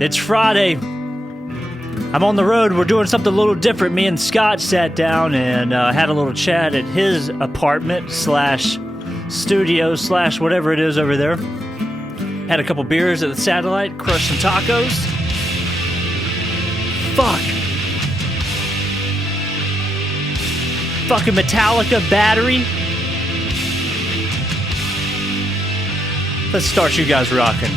It's Friday. I'm on the road. We're doing something a little different. Me and Scott sat down and had a little chat at his apartment slash studio slash whatever it is over there. Had a couple beers at the Satellite, crushed some tacos. Fuck. Fucking Metallica battery. Let's start you guys rocking.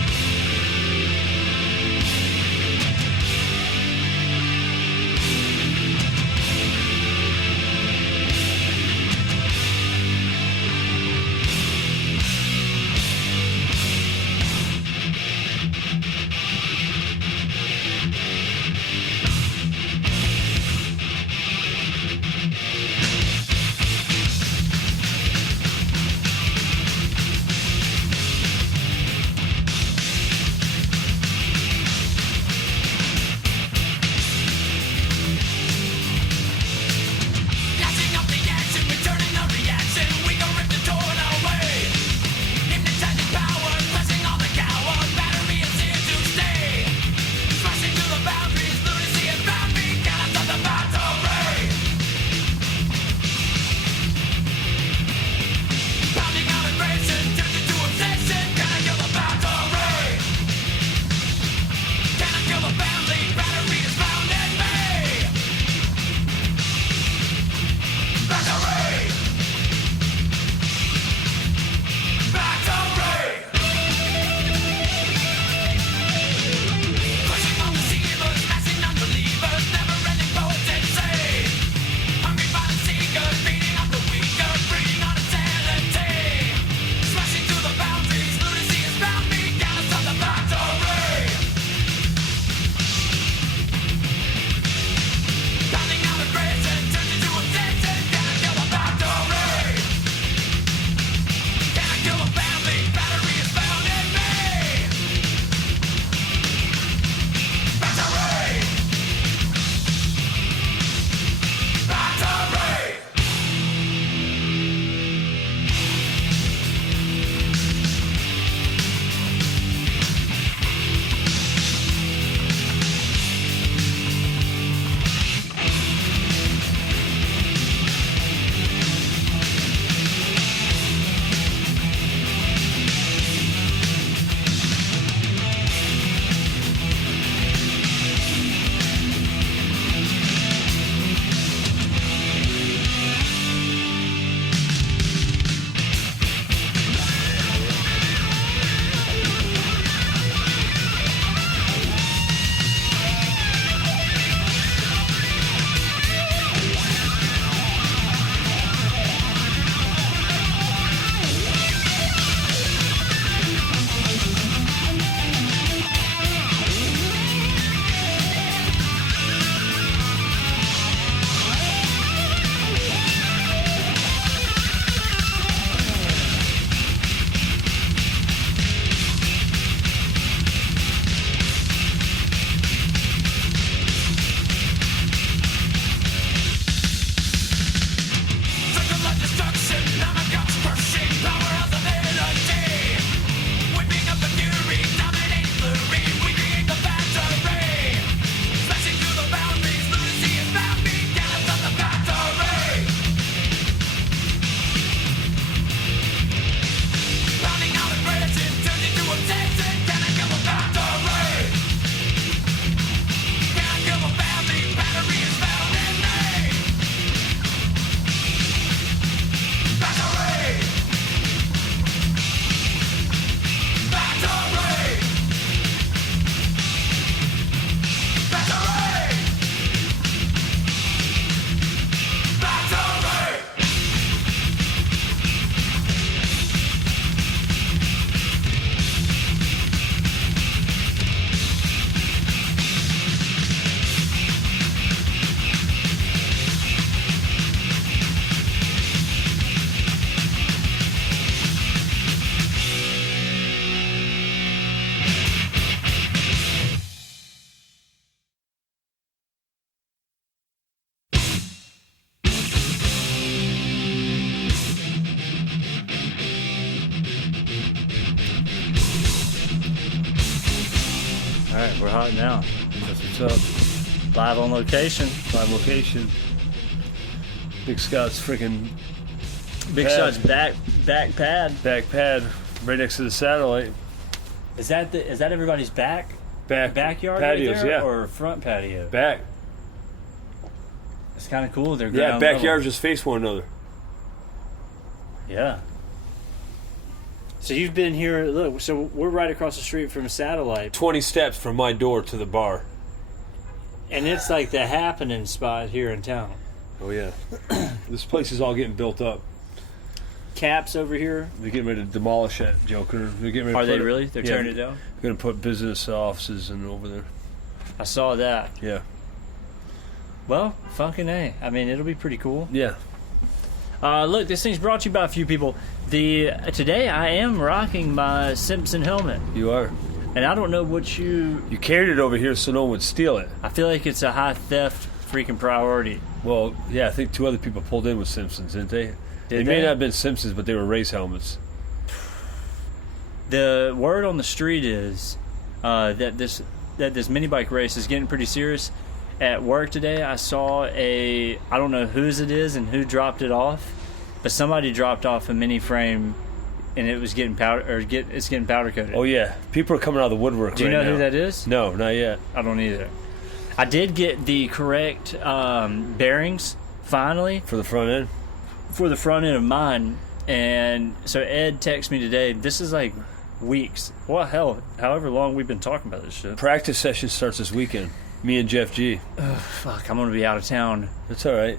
right now. That's what's up. Live on location. Live location. Big Scott's freaking Big pad. Scott's back pad. Back pad right next to the satellite. Is that everybody's backyard patios, right there, yeah. or front patio? Back. It's kind of cool. They're Yeah, ground backyards level. just face one another. Yeah. So you've been here. Look, so we're right across the street from Satellite, 20 steps from my door to the bar. and it's like the happening spot here in town. Oh yeah. This place is all getting built up. Caps over here. They're getting ready to demolish that joker. They're getting ready Are to they put really? They're tearing it down? They're going to put business offices in over there. I saw that. Yeah. Well, fucking A. I mean, it'll be pretty cool. Yeah. Look, this thing's brought to you by a few people. Today I am rocking my Simpson helmet, You are. and I don't know what you. You carried it over here so no one would steal it. I feel like it's a high theft freaking priority. Well, yeah, I think 2 other people pulled in with Simpsons, didn't they? They may they? not have been Simpsons, but they were race helmets. The word on the street is that this mini bike race is getting pretty serious. At work today, I saw I don't know whose it is and who dropped it off, but somebody dropped off a mini frame, and it was getting it's getting powder coated. Oh yeah, people are coming out of the woodwork. Do you right know now. who that is? No, not yet. I don't either. I did get the correct bearings finally For the front end. for the front end of mine, and so Ed texted me today. This is like weeks. Well, hell, however long we've been talking about this shit. Practice session starts this weekend. Me and Jeff G. Fuck, I'm gonna be out of town. That's all right.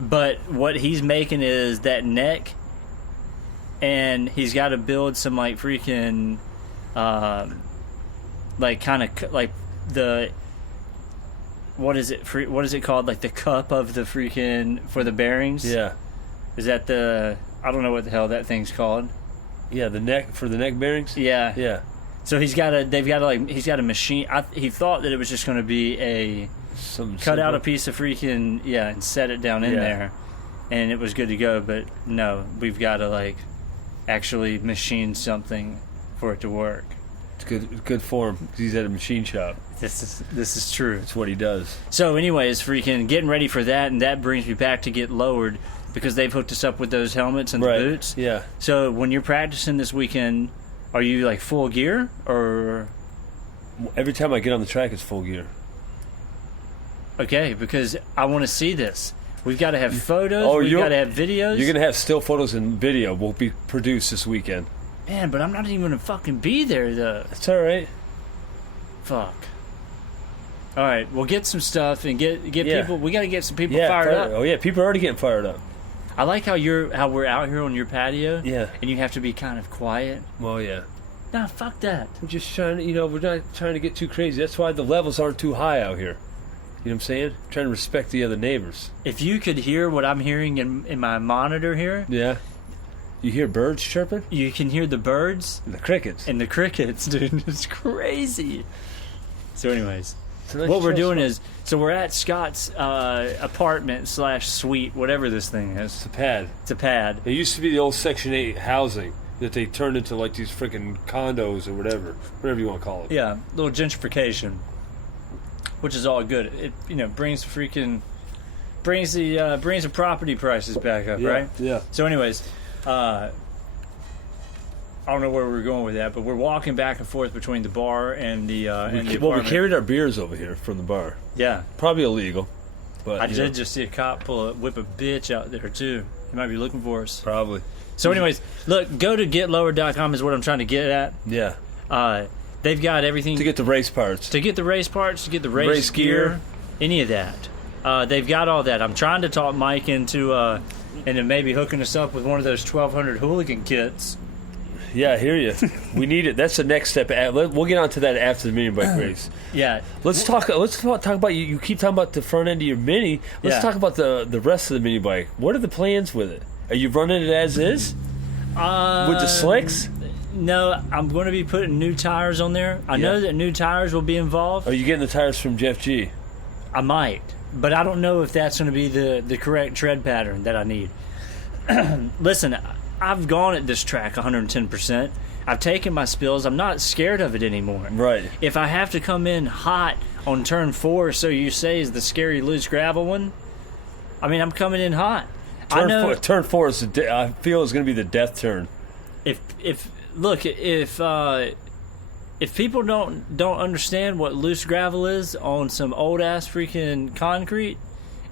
But what he's making is that neck, and he's got to build some like freaking, like kind of like the. What is it? What is it called? Like the cup of the freaking for the bearings. Yeah. Is that the? I don't know what the hell that thing's called. Yeah, the neck for the neck bearings. Yeah. Yeah. So he's got a machine. He thought that it was just going to be a cut out a piece of freaking and set it down in there, and it was good to go. But no, we've got to like actually machine something for it to work. It's good form. He's at a machine shop. This is true. That's what he does. So, anyways, freaking getting ready for that, and that brings me back to get lowered because they've hooked us up with those helmets and the boots. Yeah. So when you're practicing this weekend, are you like full gear or? Every time I get on the track, it's full gear. Okay, because I want to see this. We've got to have photos. Oh, we've got to have videos. You're gonna have still photos and video will be produced this weekend. Man, but I'm not even gonna fucking be there though. That's all right. Fuck. All right, we'll get some stuff and get people. We got to get some people fired up. Oh yeah, people are already getting fired up. I like how we're out here on your patio. Yeah. And you have to be kind of quiet. Well, yeah. Nah, fuck that. We're just trying to, we're not trying to get too crazy. That's why the levels aren't too high out here. You know what I'm saying? Trying to respect the other neighbors. If you could hear what I'm hearing in my monitor here. Yeah. You hear birds chirping? You can hear the birds. And the crickets. And the crickets, dude. It's crazy. So anyways, Nice what we're doing is, so we're at Scott's apartment / suite, whatever this thing is. It's a pad. It's a pad. It used to be the old Section 8 housing that they turned into like these freaking condos or whatever you want to call it. Yeah, little gentrification, which is all good. It brings the property prices back up, right? Yeah. So anyways, I don't know where we're going with that, but we're walking back and forth between the bar and the apartment. Well, we carried our beers over here from the bar. Yeah. Probably illegal. But I did just see a cop whip a bitch out there, too. He might be looking for us. Probably. So anyways, look, go to getlowered.com is what I'm trying to get at. Yeah. They've got everything. To get the race parts. To get the race parts, to get the race gear, any of that. They've got all that. I'm trying to talk Mike into maybe hooking us up with one of those 1200 hooligan kits. Yeah, I hear you. We need it. That's the next step. We'll get onto that after the mini bike race. Yeah. Let's talk about you. You keep talking about the front end of your mini. Let's talk about the rest of the mini bike. What are the plans with it? Are you running it as is? With the slicks? No, I'm going to be putting new tires on there. I know that new tires will be involved. Are you getting the tires from Jeff G? I might, but I don't know if that's going to be the correct tread pattern that I need. Listen, I've gone at this track 110%, I've taken my spills. I'm not scared of it anymore. Right. If I have to come in hot on turn 4, so you say is the scary loose gravel one, I mean, I'm coming in hot. Turn 4 is I feel is going to be the death turn. If people don't understand what loose gravel is on some old ass freaking concrete,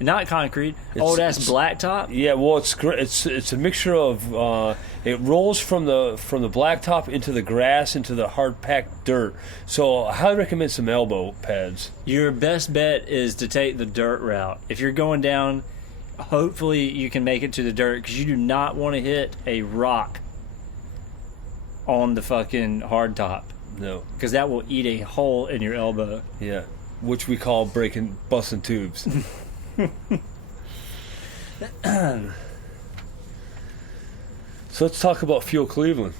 not concrete, old ass blacktop. Yeah, well, it's a mixture of it rolls from the blacktop into the grass into the hard packed dirt. So I highly recommend some elbow pads. Your best bet is to take the dirt route. If you're going down, hopefully you can make it to the dirt, because you do not want to hit a rock on the fucking hard top. No, because that will eat a hole in your elbow. Yeah, which we call busting tubes. So let's talk about Fuel Cleveland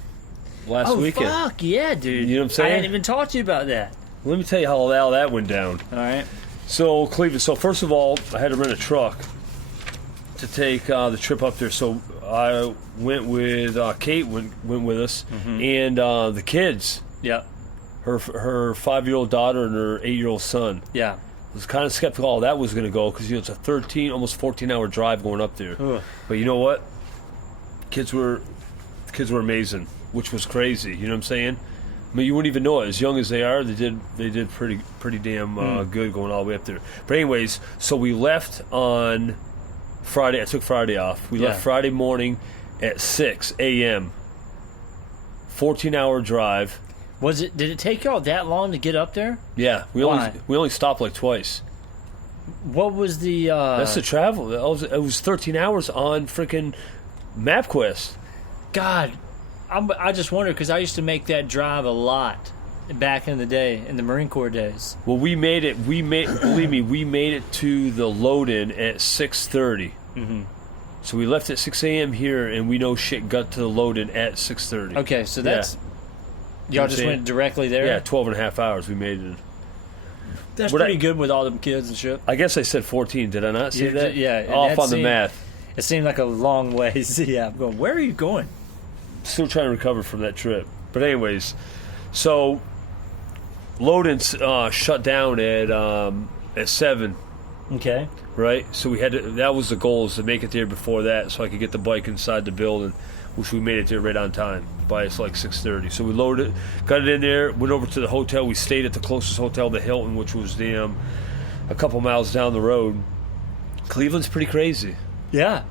last weekend. Oh, fuck, yeah, dude. You know what I'm saying? I hadn't even talked to you about that. Let me tell you how that went down. All right. So, Cleveland, first of all, I had to rent a truck to take the trip up there. So I went with Kate, went with us, and the kids. Yeah. Her 5-year-old daughter and her 8-year-old son. Yeah. I was kind of skeptical how that was going to go, because it's a 13, almost 14-hour drive going up there. Ugh. But you know what? Kids were amazing, which was crazy. You know what I'm saying? I mean, you wouldn't even know it. As young as they are, they did pretty damn good going all the way up there. But anyways, so we left on Friday. I took Friday off. We left Friday morning at 6 a.m. 14-hour drive. Did it take y'all that long to get up there? Yeah, we only stopped like twice. What was the? That's the travel. It was 13 hours on freaking MapQuest. God, I just wonder, because I used to make that drive a lot back in the day, in the Marine Corps days. Well, we made it. Believe me, we made it to the load-in at 6:30. Mm-hmm. So we left at 6 a.m. here, and we know shit got to the load-in at 6:30. Okay, so that's y'all just went directly there. Yeah, 12 and a half hours we made it. That's pretty good with all them kids and shit. I guess I said 14. Did I not say that? Yeah. Off on the math. It seemed like a long ways. Yeah, I'm going, where are you going? Still trying to recover from that trip. But anyways, so load-in shut down at 7. Okay. Right? So we had to, that was the goal, is to make it there before that, so I could get the bike inside the building, which we made it there right on time by like 6:30. So we loaded it, got it in there, went over to the hotel. We stayed at the closest hotel, the Hilton, which was a couple miles down the road. Cleveland's pretty crazy. Yeah.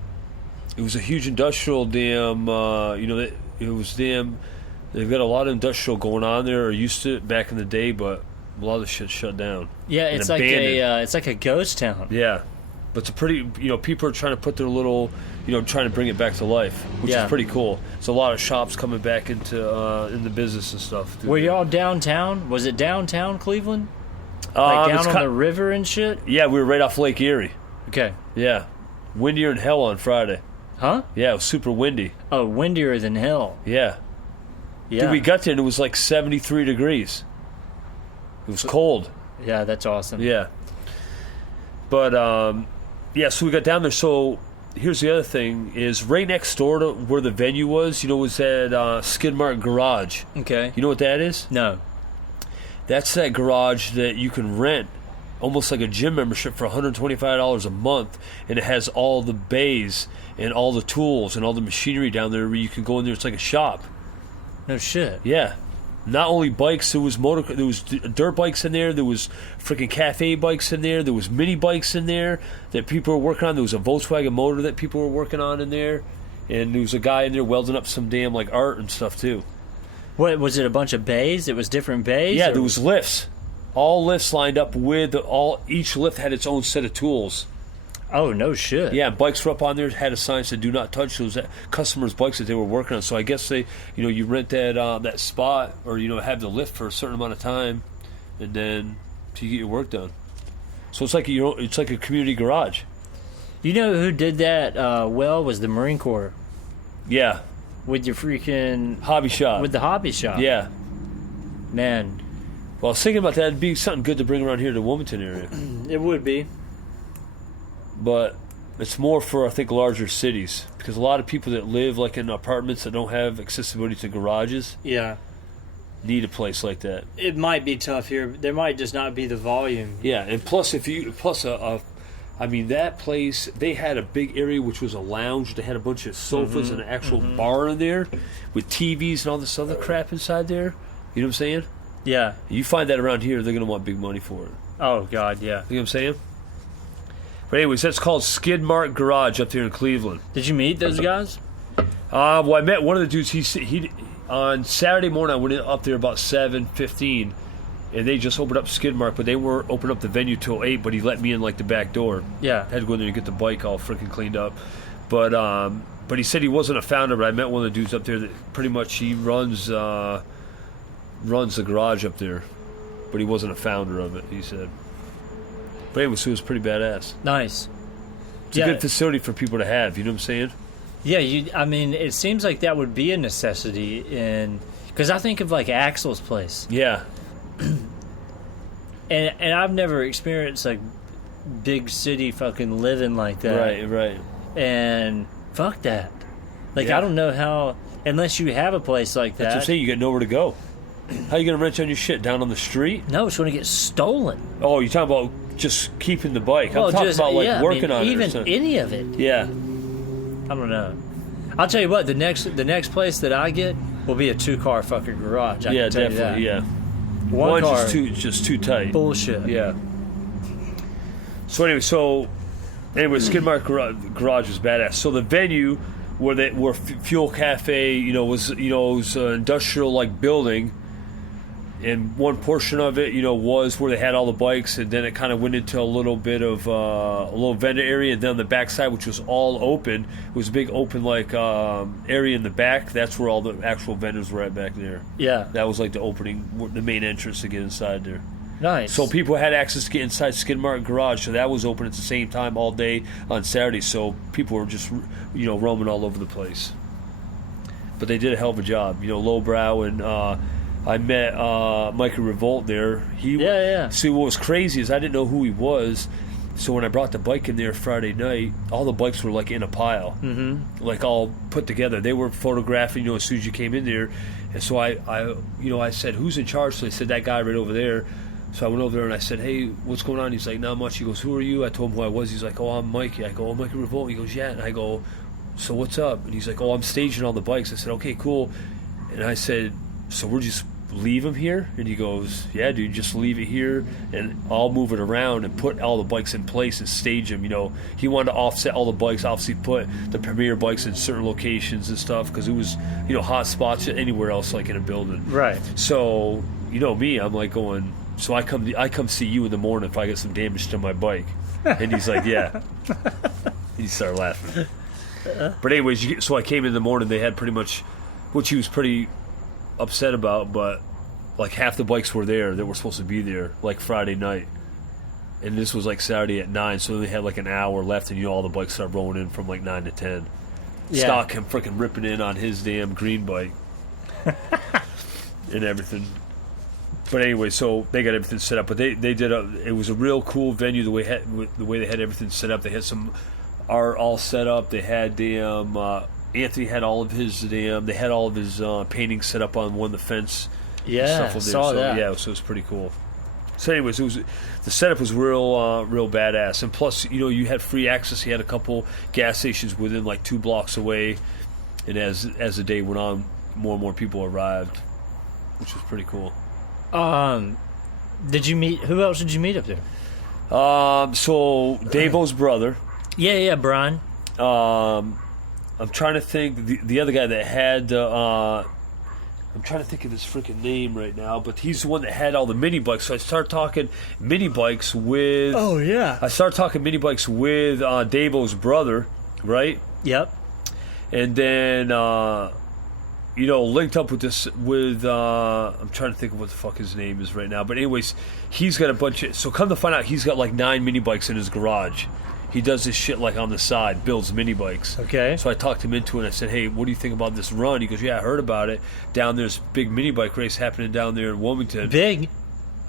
It was a huge industrial they've got a lot of industrial going on there, or used to back in the day, but a lot of the shit shut down. Yeah, it's like a ghost town. Yeah. But it's a pretty, people are trying to put their little, trying to bring it back to life, which is pretty cool. It's a lot of shops coming back into in the business and stuff. Were y'all downtown? Was it downtown Cleveland? Like down on the river and shit? Yeah, we were right off Lake Erie. Okay. Yeah. Windier than hell on Friday. Huh? Yeah, it was super windy. Oh, windier than hell. Yeah. Yeah. Dude, we got there and it was like 73 degrees. It was cold. Yeah, that's awesome. Yeah. But, so we got down there. So here's the other thing, is right next door to where the venue was, was that Skidmark Garage. Okay. You know what that is? No. That's that garage that you can rent, almost like a gym membership, for $125 a month, and it has all the bays and all the tools and all the machinery down there where you can go in there. It's like a shop. No shit. Yeah. Not only bikes, there was dirt bikes in there, there was freaking cafe bikes in there, there was mini bikes in there that people were working on, there was a Volkswagen motor that people were working on in there, and there was a guy in there welding up some damn like art and stuff too. What, was it a bunch of bays? It was different bays? Yeah, there was lifts. All lifts lined up with each lift had its own set of tools. Oh, no shit. Yeah, bikes were up on there, had a sign that said "Do not touch." Those customers' bikes that they were working on. So I guess they, you rent that spot, or have the lift for a certain amount of time, and then you get your work done. So it's like a community garage. You know who did that was the Marine Corps. Yeah. With your freaking hobby shop. With the hobby shop. Yeah. Man. Well, I was thinking about that. It'd be something good to bring around here to the Wilmington area. It would be. But It's more for, I think, larger cities, because a lot of people that live like in apartments that don't have accessibility to garages Yeah. need a place like that. It might be tough here. There might just not be the volume. Yeah, and plus I mean, that place, they had a big area which was a lounge. They had a bunch of sofas and an actual bar in there with TVs and all this other crap inside there. You know what I'm saying? Yeah. You find that around here, they're going to want big money for it. Oh, God, yeah. You know what I'm saying? But anyways, that's called Skid Mark Garage up there in Cleveland. Did you meet those guys? Well, I met one of the dudes. He on Saturday morning, I went up there about 7:15, and they just opened up Skid Mark, but they weren't opening up the venue till 8. But he let me in like the back door. Yeah. I had to go in there and get the bike all freaking cleaned up. But he said he wasn't a founder. But I met one of the dudes up there that pretty much he runs the garage up there, but he wasn't a founder of it. He said. But anyway, so it was pretty badass. Nice. It's a good facility for people to have. You know what I'm saying? Yeah, I mean, it seems like that would be a necessity because I think of like Axel's place. Yeah. And I've never experienced like big city fucking living like that. Right. And fuck that. Like, Yeah. I don't know how, unless you have a place like that. That's what I'm saying. You got nowhere to go. How you going to wrench on your shit? Down on the street? No, it's going to get stolen. Oh, you're talking about just keeping the bike. Well, I'm talking just, about like yeah, working on it. even Or something. any of it. Yeah. I don't know. I'll tell you what, the next place that I get will be a 2-car fucking garage. I Yeah, can tell definitely. You that. Yeah. One car. just too tight. Bullshit. Yeah. So anyway, Skid Mark Garage was badass. So the venue where Fuel Cafe, was an industrial like building, and one portion of it, was where they had all the bikes, and then it kind of went into a little bit of a little vendor area, and then on the back side, which was all open, it was a big open like area in the back. That's where all the actual vendors were at back there. Yeah. That was like the opening, the main entrance to get inside there. Nice. So people had access to get inside Skid Mark Garage, so that was open at the same time all day on Saturday. So people were just, roaming all over the place. But they did a hell of a job, lowbrow, and I met Mikey Revolt there. Yeah. See, what was crazy is I didn't know who he was. So when I brought the bike in there Friday night, all the bikes were like in a pile, like all put together. They were photographing, as soon as you came in there. And so I said, "Who's in charge?" So they said, "That guy right over there." So I went over there and I said, "Hey, what's going on?" He's like, "Not much." He goes, "Who are you?" I told him who I was. He's like, "Oh, I'm Mikey." I go, "Oh, Mikey Revolt." He goes, "Yeah." And I go, "So what's up?" And he's like, "Oh, I'm staging all the bikes." I said, "Okay, cool." And I said, "So we're just leave them here?" And he goes, "Yeah, dude, just leave it here and I'll move it around and put all the bikes in place and stage them." He wanted to offset all the bikes, obviously put the premier bikes in certain locations and stuff, because it was, hot spots anywhere else like in a building. Right. So, me, I'm like going, so I come see you in the morning if I get some damage to my bike. And he's like, "Yeah." He started laughing. But anyways, so I came in the morning, they had pretty much, which he was pretty upset about, but like half the bikes were there that were supposed to be there like Friday night, and this was like Saturday at 9, so they had like an hour left, and all the bikes started rolling in from like 9 to 10. Yeah. Scott came freaking ripping in on his damn green bike and everything. But anyway, so they got everything set up, but they did it was a real cool venue the way they had everything set up. They had some art all set up. They had Anthony had all of his they had all of his paintings set up on one of the fence. Yeah, stuff saw that. Yeah, so it was pretty cool. So anyways, the setup was real badass, and plus you had free access. You had a couple gas stations within like 2 blocks away, and as the day went on, more and more people arrived, which was pretty cool. Who else did you meet up there? So Davo's brother. Yeah, Brian. I'm trying to think the other guy that had I'm trying to think of his freaking name right now, but he's the one that had all the mini bikes. So I started talking mini bikes with Davo's brother, right? Yep. And then linked up with I'm trying to think of what the fuck his name is right now. But anyways, he's got a bunch of, so come to find out he's got like 9 mini bikes in his garage. He does this shit like on the side, builds mini bikes. Okay. So I talked him into it and I said, "Hey, what do you think about this run?" He goes, "Yeah, I heard about it. Down there's a big mini bike race happening down there in Wilmington." Big.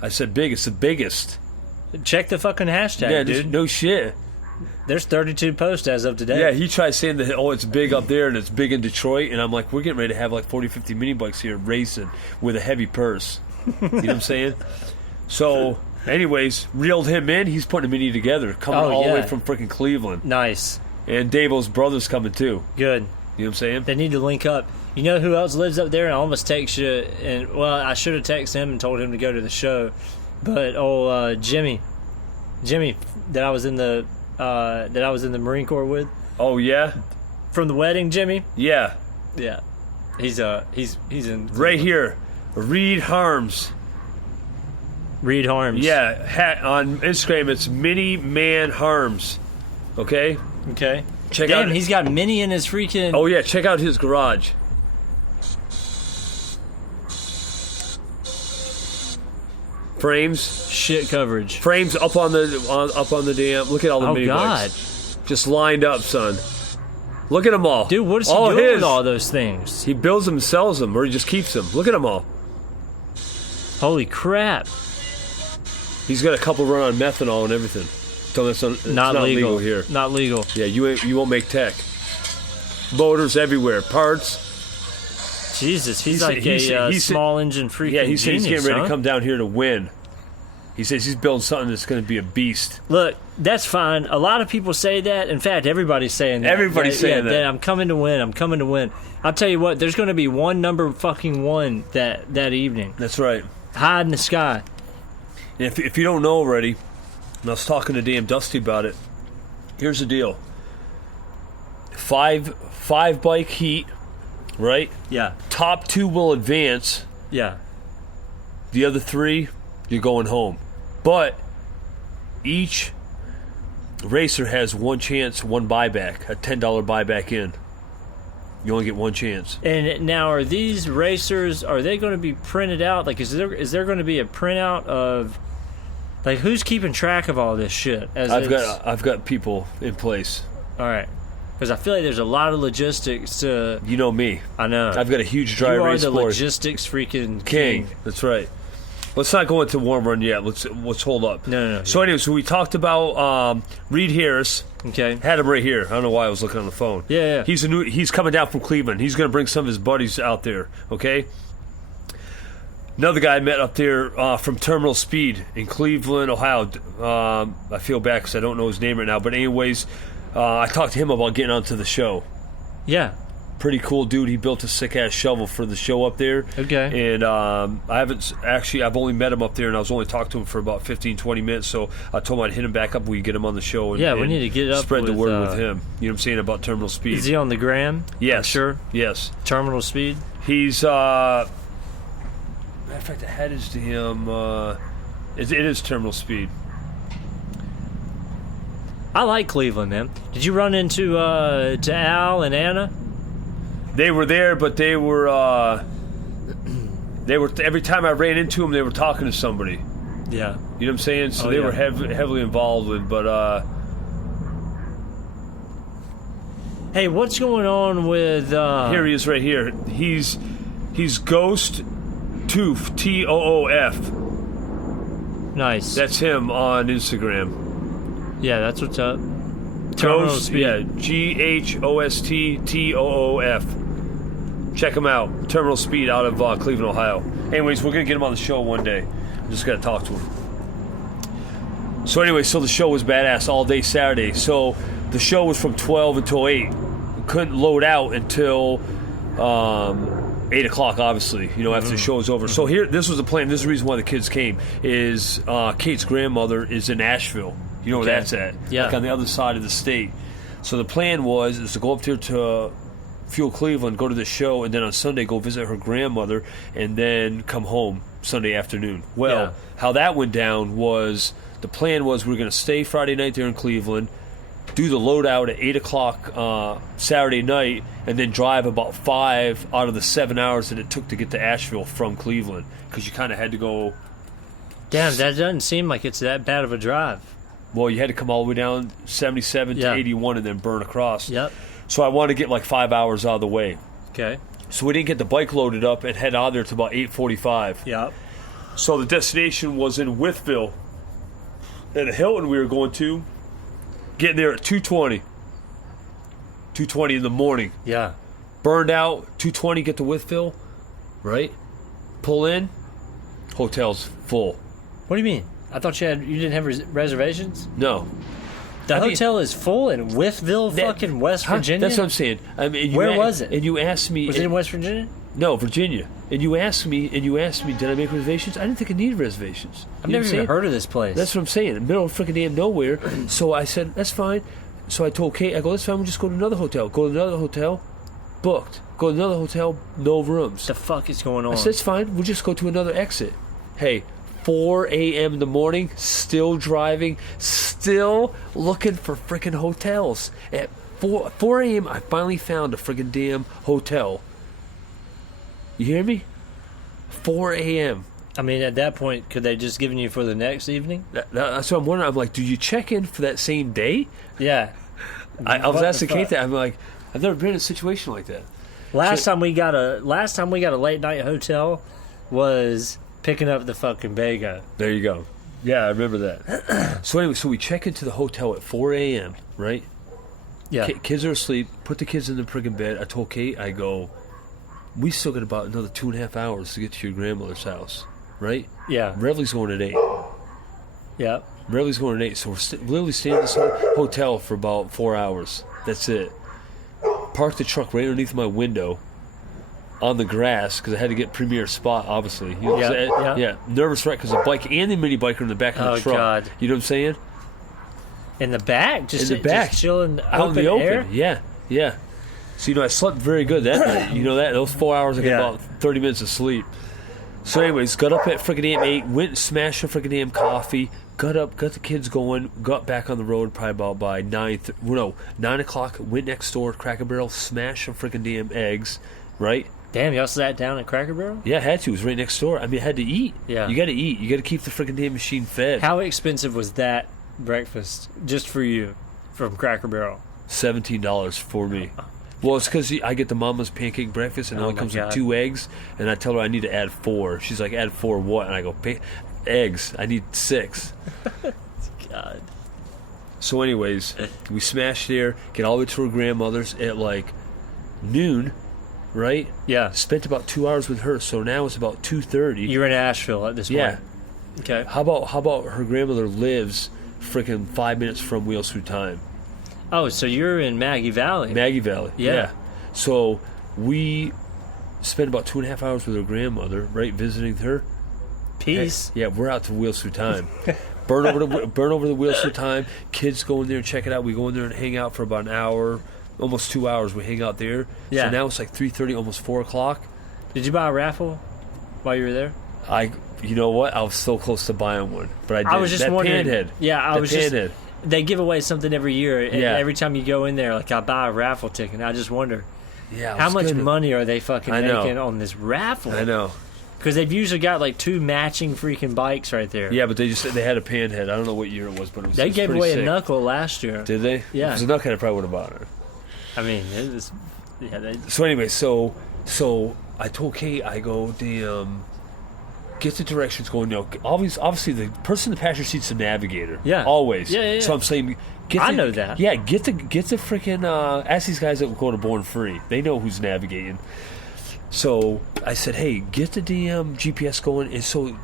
I said, "Big, it's the biggest." Check the fucking hashtag, Yeah, dude. no shit. There's 32 posts as of today. Yeah, he tried saying that, it's big up there and it's big in Detroit. And I'm like, we're getting ready to have like 40, 50 mini bikes here racing with a heavy purse. You know what I'm saying? So, anyways, reeled him in. He's putting a mini together, coming all the way from freaking Cleveland. Nice. And Davo's brother's coming too. Good. You know what I'm saying? They need to link up. You know who else lives up there? And I almost text you, and I should have texted him and told him to go to the show. But Jimmy, that I was in the Marine Corps with. Oh yeah, from the wedding, Jimmy. Yeah. He's in right here. Reed Harms. Yeah, on Instagram it's Mini Man Harms. Okay. Check out. He's got Mini in his freaking. Oh yeah, check out his garage. Frames, shit coverage. Frames up on the dam. Look at all the mini bikes. Just lined up, son. Look at them all. Dude, what is he doing with all those things? He builds them, sells them, or he just keeps them. Look at them all. Holy crap. He's got a couple run on methanol and everything. So it's not legal here. Not legal. Yeah, you won't make tech. Motors everywhere, parts. Jesus, he's like a small engine freaking Yeah, he said he's getting ready to come down here to win. He says he's building something that's going to be a beast. Look, that's fine. A lot of people say that. In fact, everybody's saying that. Everybody's saying that. I'm coming to win. I'll tell you what, there's going to be one number fucking one that evening. That's right. High in the sky. And if you don't know already, and I was talking to damn Dusty about it, here's the deal. Five bike heat, right? Yeah. Top 2 will advance. Yeah. The other 3, you're going home. But each racer has one chance, one buyback, a $10 buyback in. You only get one chance. And now, are these racers, are they going to be printed out? Like, is there going to be a printout of, like, who's keeping track of all this shit? I've got people in place. All right. Because I feel like there's a lot of logistics to... You know me. I know. I've got a huge dry race floor. You are the logistics freaking king. That's right. Let's not go into warm run yet. Let's hold up. No. So anyway, we talked about Reed Harris. Okay. Had him right here. I don't know why I was looking on the phone. Yeah. He's coming down from Cleveland. He's going to bring some of his buddies out there. Okay. Another guy I met up there from Terminal Speed in Cleveland, Ohio. I feel bad because I don't know his name right now. But anyways, I talked to him about getting onto the show. Yeah. Pretty cool dude. He built a sick-ass shovel for the show up there. Okay. And I've only met him up there, and I was only talking to him for about 15, 20 minutes, so I told him I'd hit him back up. We get him on the show. And, we need to get it up. Spread the word with him. You know what I'm saying about Terminal Speed. Is he on the gram? Yes. I'm sure? Yes. Terminal Speed? He's, matter of fact, I had his to him. It is Terminal Speed. I like Cleveland, man. Did you run into to Al and Anna? They were there, but they were every time I ran into them, they were talking to somebody. Yeah. You know what I'm saying? So they were heavily involved with, but hey, what's going on with here he is right here. He's Ghost Toof, Toof. Nice. That's him on Instagram. Yeah, that's what's up. Ghost, yeah, GHOST Check him out. Terminal Speed out of Cleveland, Ohio. Anyways, we're going to get him on the show one day. I'm just got to talk to him. So anyway, the show was badass all day Saturday. So the show was from 12 until 8. We couldn't load out until 8 o'clock, obviously, after the show was over. So this was the plan. This is the reason why the kids came, is Kate's grandmother is in Asheville. You know where that's at? Yeah. Like on the other side of the state. So the plan is to go up there to Fuel Cleveland, go to the show, and then on Sunday go visit her grandmother, and then come home Sunday afternoon. Well, how that went down was, the plan was we were going to stay Friday night there in Cleveland, do the loadout at 8 o'clock Saturday night, and then drive about 5 out of the 7 hours that it took to get to Asheville from Cleveland, because you kind of had to go... Damn, that doesn't seem like it's that bad of a drive. Well, you had to come all the way down 77 to 81 and then burn across. Yep. So I wanted to get like 5 hours out of the way. Okay. So we didn't get the bike loaded up and head out of there to about 8:45. Yep. So the destination was in Wytheville. At a Hilton we were going to Getting there at 2:20. 2:20 in the morning. Yeah. Burned out. 2:20. Get to Withville. Right. Pull in. Hotel's full. What do you mean? I thought you didn't have reservations? No. The hotel is full in Withville, fucking West Virginia? That's what I'm saying. I mean, where was it? And you asked me... Was it in West Virginia? No, Virginia. And you asked me, did I make reservations? I didn't think I needed reservations. I've never even heard of this place. That's what I'm saying. In the middle of freaking damn nowhere. So I said, that's fine. So I told Kate, I go, that's fine, we'll just go to another hotel. Go to another hotel, booked. Go to another hotel, no rooms. What the fuck is going on? I said, it's fine, we'll just go to another exit. Hey, 4 a.m. in the morning, still driving, still looking for freaking hotels. At 4 a.m., I finally found a freaking damn hotel. You hear me? 4 a.m. I mean, at that point, could they just given you for the next evening? That's what I'm wondering. I'm like, do you check in for that same day? Yeah. I was asking Kate that. I'm like, I've never been in a situation like that. Last time we got a late night hotel was picking up the fucking Bago. There you go. Yeah, I remember that. So anyway, we check into the hotel at 4 a.m., right? Yeah. Kids are asleep. Put the kids in the friggin' bed. I told Kate, I go, we still got about another 2.5 hours to get to your grandmother's house, right? Yeah. Reveley's going at 8. Yeah. Reveley's going at 8, so we're literally staying in this hotel for about 4 hours. That's it. Parked the truck right underneath my window on the grass because I had to get premier spot, obviously. You know what I'm saying? Yeah. Nervous wreck because the bike and the mini biker in the back of the truck. God. You know what I'm saying? In the back? In the back. Just chilling out in the open. Air? Yeah. So, I slept very good that night. You know that? Those 4 hours, I got about 30 minutes of sleep. So, anyways, got up at freaking damn 8, went and smashed a freaking damn coffee, got up, got the kids going, got back on the road probably about by 9 o'clock, went next door, Cracker Barrel, smashed some freaking damn eggs, right? Damn, y'all sat down at Cracker Barrel? Yeah, I had to. It was right next door. I mean, I had to eat. Yeah. You got to eat. You got to keep the freaking damn machine fed. How expensive was that breakfast just for you from Cracker Barrel? $17 for me. Well, it's because I get the mama's pancake breakfast, and it only comes with 2 eggs, and I tell her I need to add 4. She's like, add 4 what? And I go, eggs. I need 6. God. So anyways, we smash there, get all the way to her grandmother's at like noon, right? Yeah. Spent about 2 hours with her, so now it's about 2:30. You're in Asheville at this point. Yeah. Okay. How about her grandmother lives freaking 5 minutes from Wheels Through Time? Oh, so you're in Maggie Valley. Maggie Valley. Yeah. So we spent about 2.5 hours with her grandmother, right, visiting her. Peace. Hey, yeah, we're out to Wheels Through Time. burn over the Wheels Through Time. Kids go in there and check it out. We go in there and hang out for about an hour, almost 2 hours. We hang out there. Yeah. So now it's like 3:30, almost 4 o'clock. Did you buy a raffle while you were there? You know what? I was so close to buying one, but I didn't. I was just wondering. Panhead. Yeah, I was Panhead. just. They give away something every year, and every time you go in there, like I buy a raffle ticket. And I just wonder, how much money are they fucking making on this raffle? I know. Because they've usually got like 2 matching freaking bikes right there. Yeah, but they just said they had a Panhead. I don't know what year it was, but it was. They gave away sick. a knuckle last year. Did they? Yeah. If it was a knuckle, I probably would have bought it. I mean, it was. Yeah. So anyway, so I told Kate, I go, get the directions going. No, obviously the person in the passenger seat's the navigator. Yeah. Always. Yeah. So I'm saying, I know that. Yeah, get the freaking ask these guys that go to Born Free. They know who's navigating. So I said, hey, get the DM GPS going. And so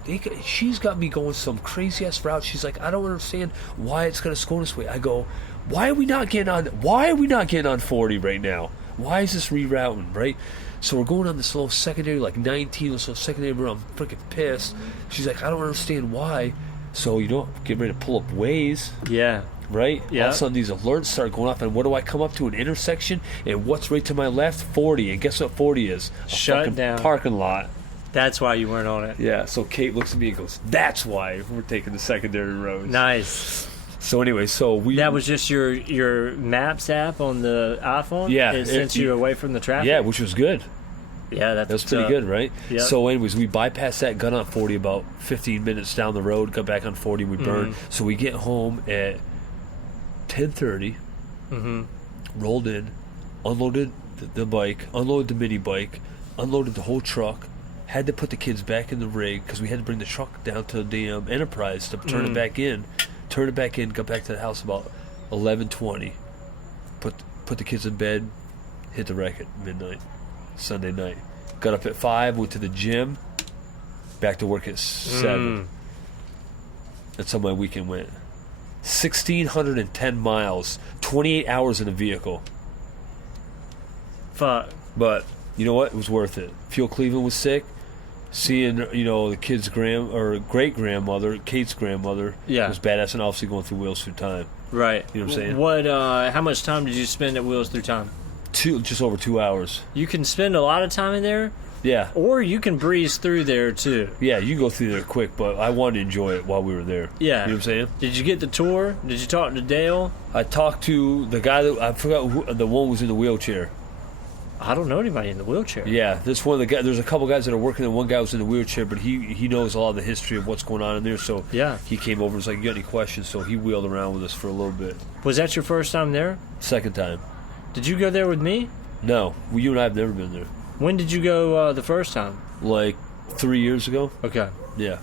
she's got me going some crazy ass route. She's like, I don't understand why it's gonna go this way. I go, why are we not getting on 40 right now? Why is this rerouting, right? So we're going on this little secondary, like 19 or so secondary road. I'm freaking pissed. She's like, I don't understand why. So, get ready to pull up Waze. Yeah. Right? Yeah. All of a sudden, these alerts start going off. And what do I come up to? An intersection. And what's right to my left? 40. And guess what 40 is? Shut down. Parking lot. That's why you weren't on it. Yeah. So Kate looks at me and goes, that's why we're taking the secondary roads. Nice. So anyway, that was just your Maps app on the iPhone? Yeah. It sent you away from the traffic? Yeah, which was good. Yeah, that was pretty good, right? Yeah. So anyways, we bypassed that, got on 40 about 15 minutes down the road, got back on 40, we burned. So we get home at 10:30, rolled in, unloaded the bike, unloaded the mini bike, unloaded the whole truck, had to put the kids back in the rig because we had to bring the truck down to the damn Enterprise to turn it back in. Turned it back in, got back to the house about 11:20. Put the kids in bed. Hit the wreck at midnight, Sunday night. Got up at 5. Went to the gym. Back to work at 7. That's how my weekend went. 1,610 miles, 28 hours in a vehicle. Fuck. But you know what? It was worth it. Phil Cleveland was sick. Seeing, the kid's great grandmother, Kate's grandmother, was badass, and obviously going through Wheels Through Time. Right. You know what I'm saying? How much time did you spend at Wheels Through Time? Just over 2 hours. You can spend a lot of time in there. Yeah. Or you can breeze through there too. Yeah, you go through there quick, but I wanted to enjoy it while we were there. Yeah. You know what I'm saying? Did you get the tour? Did you talk to Dale? I talked to the guy I forgot who, the one who was in the wheelchair. I don't know anybody in the wheelchair. Yeah, this one of the guys. There's a couple guys that are working, and one guy was in the wheelchair, but he knows a lot of the history of what's going on in there. So he came over and was like, "You got any questions?" So he wheeled around with us for a little bit. Was that your first time there? Second time. Did you go there with me? No, you and I have never been there. When did you go the first time? Like 3 years ago. Okay. Yeah.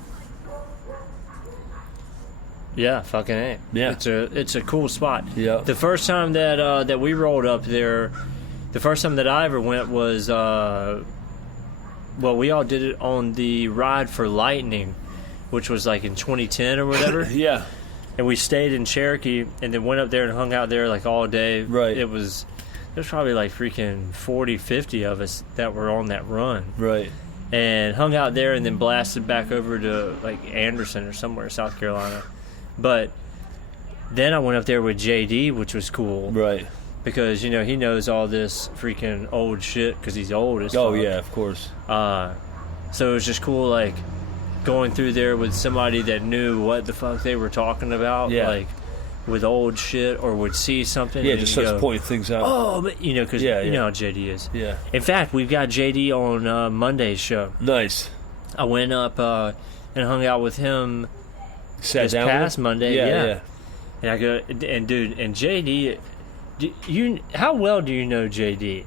Yeah, fucking A. Yeah. It's a cool spot. Yeah. The first time that we rolled up there, the first time that I ever went was we all did it on the Ride for Lightning, which was like in 2010 or whatever. Yeah. And we stayed in Cherokee and then went up there and hung out there like all day. Right. There's probably like freaking 40, 50 of us that were on that run. Right. And hung out there and then blasted back over to like Anderson or somewhere in South Carolina. But then I went up there with JD, which was cool. Right. Because, he knows all this freaking old shit because he's old as fuck. Oh, yeah, of course. So it was just cool, like, going through there with somebody that knew what the fuck they were talking about. Yeah. Like, with old shit or would see something. Yeah, and just starts pointing things out. Oh, but, because you know how JD is. Yeah. In fact, we've got JD on Monday's show. Nice. I went up and hung out with him this past Monday. Yeah. And I go, and dude, and JD... how well do you know JD?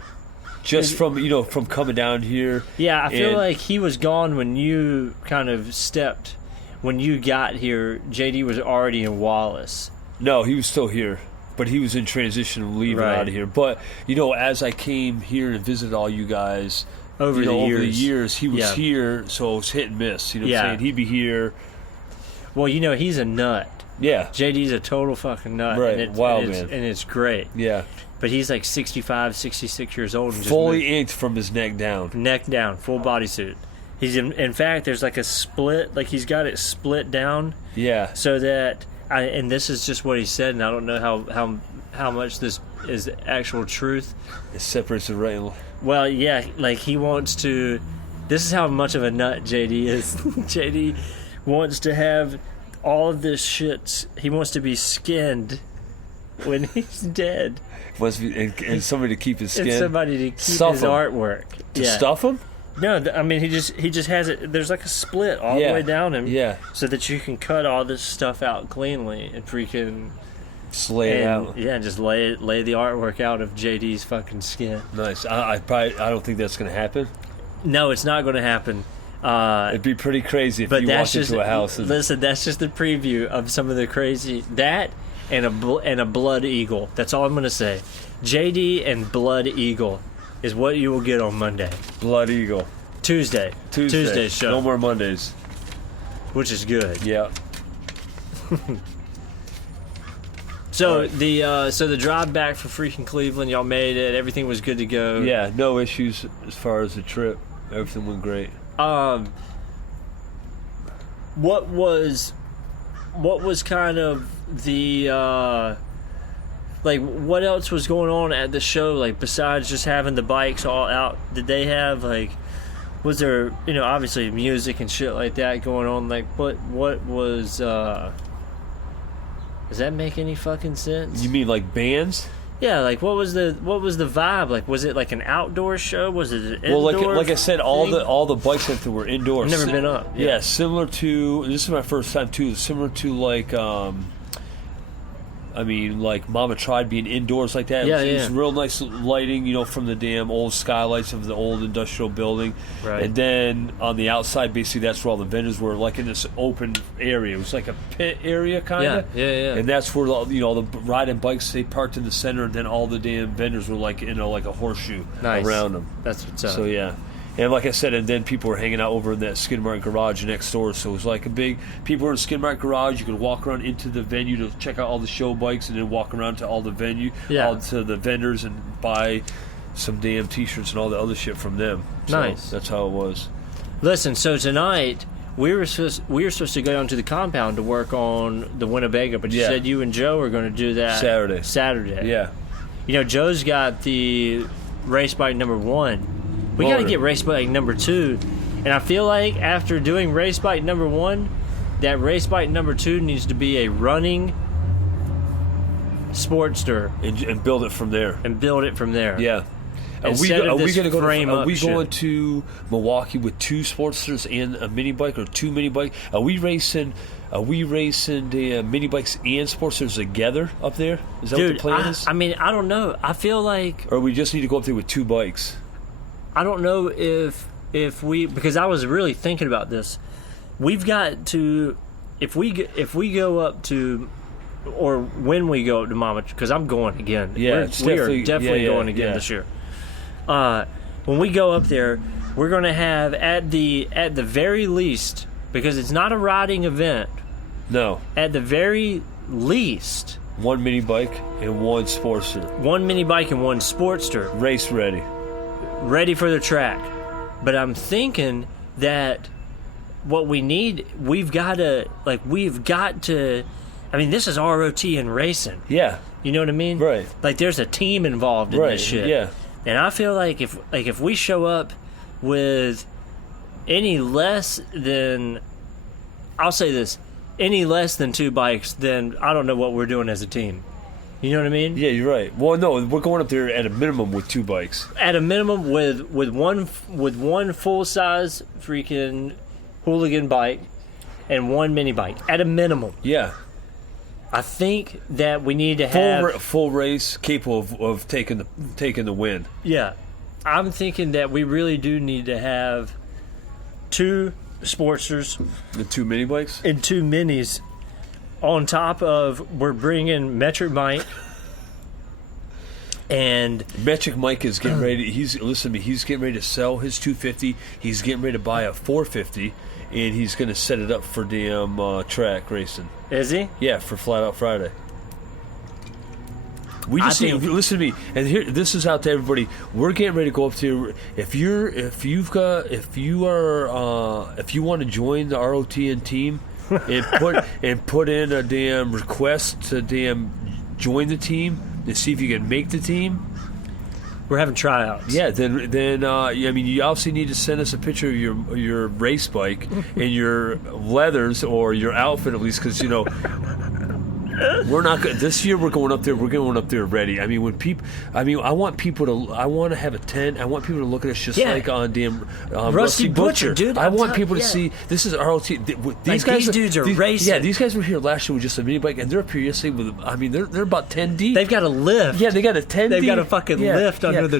Just from coming down here. Yeah, I feel like he was gone when you kind of stepped. When you got here, JD was already in Wallace. No, he was still here, but he was in transition of leaving out of here. But as I came here and visited all you guys over the years, he was here, so it was hit and miss. You know what I'm saying? He'd be here. Well, he's a nut. Yeah. JD's a total fucking nut. Right, and wild man. And it's great. Yeah. But he's like 65, 66 years old. And fully inked from his neck down. Neck down, full bodysuit. He's in fact, there's like a split, like he's got it split down. Yeah. So that, and this is just what he said, and I don't know how much this is actual truth. It separates the right. Well, yeah, like he wants to, this is how much of a nut JD is. JD wants to have all of this shit, he wants to be skinned when he's dead. Must be, and somebody to keep his skin. And somebody to keep stuff his him. Artwork. To stuff him? No, I mean he just has it. There's like a split all the way down him. Yeah. So that you can cut all this stuff out cleanly and freaking just lay it out. Yeah, just lay the artwork out of JD's fucking skin. Nice. I don't think that's gonna happen. No, it's not going to happen. It'd be pretty crazy if you walked into a house. Listen, that's just the preview of some of the crazy and a blood eagle. That's all I'm going to say. JD and blood eagle is what you will get on Monday. Blood eagle. Tuesday's show. No more Mondays. Which is good. Yeah. So the drive back from freaking Cleveland, y'all made it. Everything was good to go. Yeah, no issues as far as the trip. Everything went great. What was kind of the like what else was going on at the show, like besides just having the bikes all out? Did they have like, was there obviously music and shit like that going on? Like what was does that make any fucking sense? You mean like bands? Yeah, like what was the vibe? Like was it like an outdoor show? Was it an indoor? Well, like I said, all the bikes that were indoors. I've never been up. Yeah, similar to, this is my first time too. Similar to like I mean, like Mama tried being indoors like that. Yeah, It was real nice lighting, from the damn old skylights of the old industrial building. Right. And then on the outside, basically, that's where all the vendors were, like in this open area. It was like a pit area, kind of. Yeah. And that's where all the riding bikes, they parked in the center, and then all the damn vendors were like like a horseshoe around them. That's what's up. So yeah. And like I said, and then people were hanging out over in that Skidmark garage next door. So it was like people were in Skidmark garage. You could walk around into the venue to check out all the show bikes, and then walk around to all the all to the vendors and buy some damn T-shirts and all the other shit from them. So Nice. that's how it was. Listen, so tonight we were supposed to go down to the compound to work on the Winnebago, but you said you and Joe were going to do that Saturday. Yeah. Joe's got the race bike number 1. We got to get race bike number 2, and I feel like after doing race bike number 1, that race bike number 2 needs to be a running Sportster And build it from there. Yeah. Yeah. Are we going to Milwaukee with 2 Sportsters and a mini bike, or 2 mini bike? Are we racing the mini bikes and Sportsters together up there? Is that what the plan is? I mean, I don't know. I feel like, or we just need to go up there with 2 bikes. I don't know if we, because I was really thinking about this. We've got to, if we go up to, or when we go up to Mama, because I'm going again. Yeah, we are definitely going again this year. When we go up there, we're going to have at the very least, because it's not a riding event. No. At the very least, 1 mini bike and 1 Sportster. 1 mini bike and 1 Sportster. Race ready For the track. But I'm thinking that what we need, we've got to, I mean, this is ROT and racing. Yeah. You know what I mean? Right. Like, there's a team involved in this shit. Yeah. And I feel like if we show up with any less than, I'll say this, any less than 2 bikes, then I don't know what we're doing as a team. You know what I mean? Yeah, you're right. Well, no, we're going up there at a minimum with 2 bikes. At a minimum with one full size freaking hooligan bike and 1 mini bike. At a minimum. Yeah. I think that we need to have full race capable of taking the win. Yeah. I'm thinking that we really do need to have 2 Sportsters and 2 mini bikes and 2 minis. On top of, we're bringing Metric Mike, and Metric Mike is getting ready. He's getting ready to sell his 250. He's getting ready to buy a 450, and he's going to set it up for damn track racing. Is he? Yeah, for Flat Out Friday. We just listen to me, and here, this is out to everybody. We're getting ready to go up to. If you want to join the ROTN team. and put in a damn request to damn join the team and see if you can make the team. We're having tryouts. Yeah, then I mean, you obviously need to send us a picture of your race bike and your leathers, or your outfit at least, because we're not good. This year we're going up there ready. I mean, I want to have a tent. I want people to look at us just like on damn Rusty Butcher, dude. I want people to see this is ROT. These dudes are racing. Yeah, these guys were here last year with just a mini bike, and they're up here yesterday with. I mean, they're about 10 deep. They've got a lift. Yeah, they got a 10 deep. They've got a fucking lift under the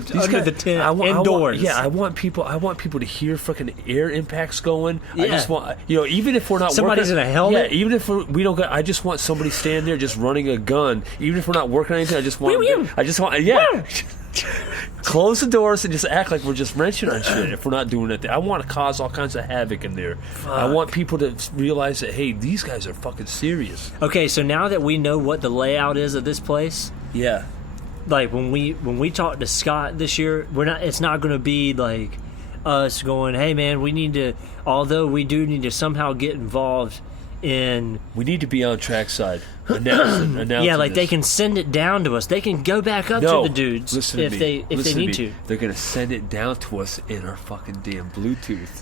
tent indoors. I want people to hear fucking air impacts going. Yeah. I just want even if we're not somebody's working, in a helmet. Yeah, even if we don't got. I just want somebody standing there just running a gun. Even if we're not working on anything, I just want close the doors and just act like we're just wrenching on shit if we're not doing it. I want to cause all kinds of havoc in there. I want people to realize that, hey, these guys are fucking serious. Okay, so now that we know what the layout is of this place, yeah, like when we talked to Scott this year, it's not going to be like us going, hey man, we need to, although we do need to somehow get involved in, we need to be on trackside announcing yeah, like this. They can send it down to us. They can go back up to the dudes if they need to. They're gonna send it down to us in our fucking damn Bluetooth.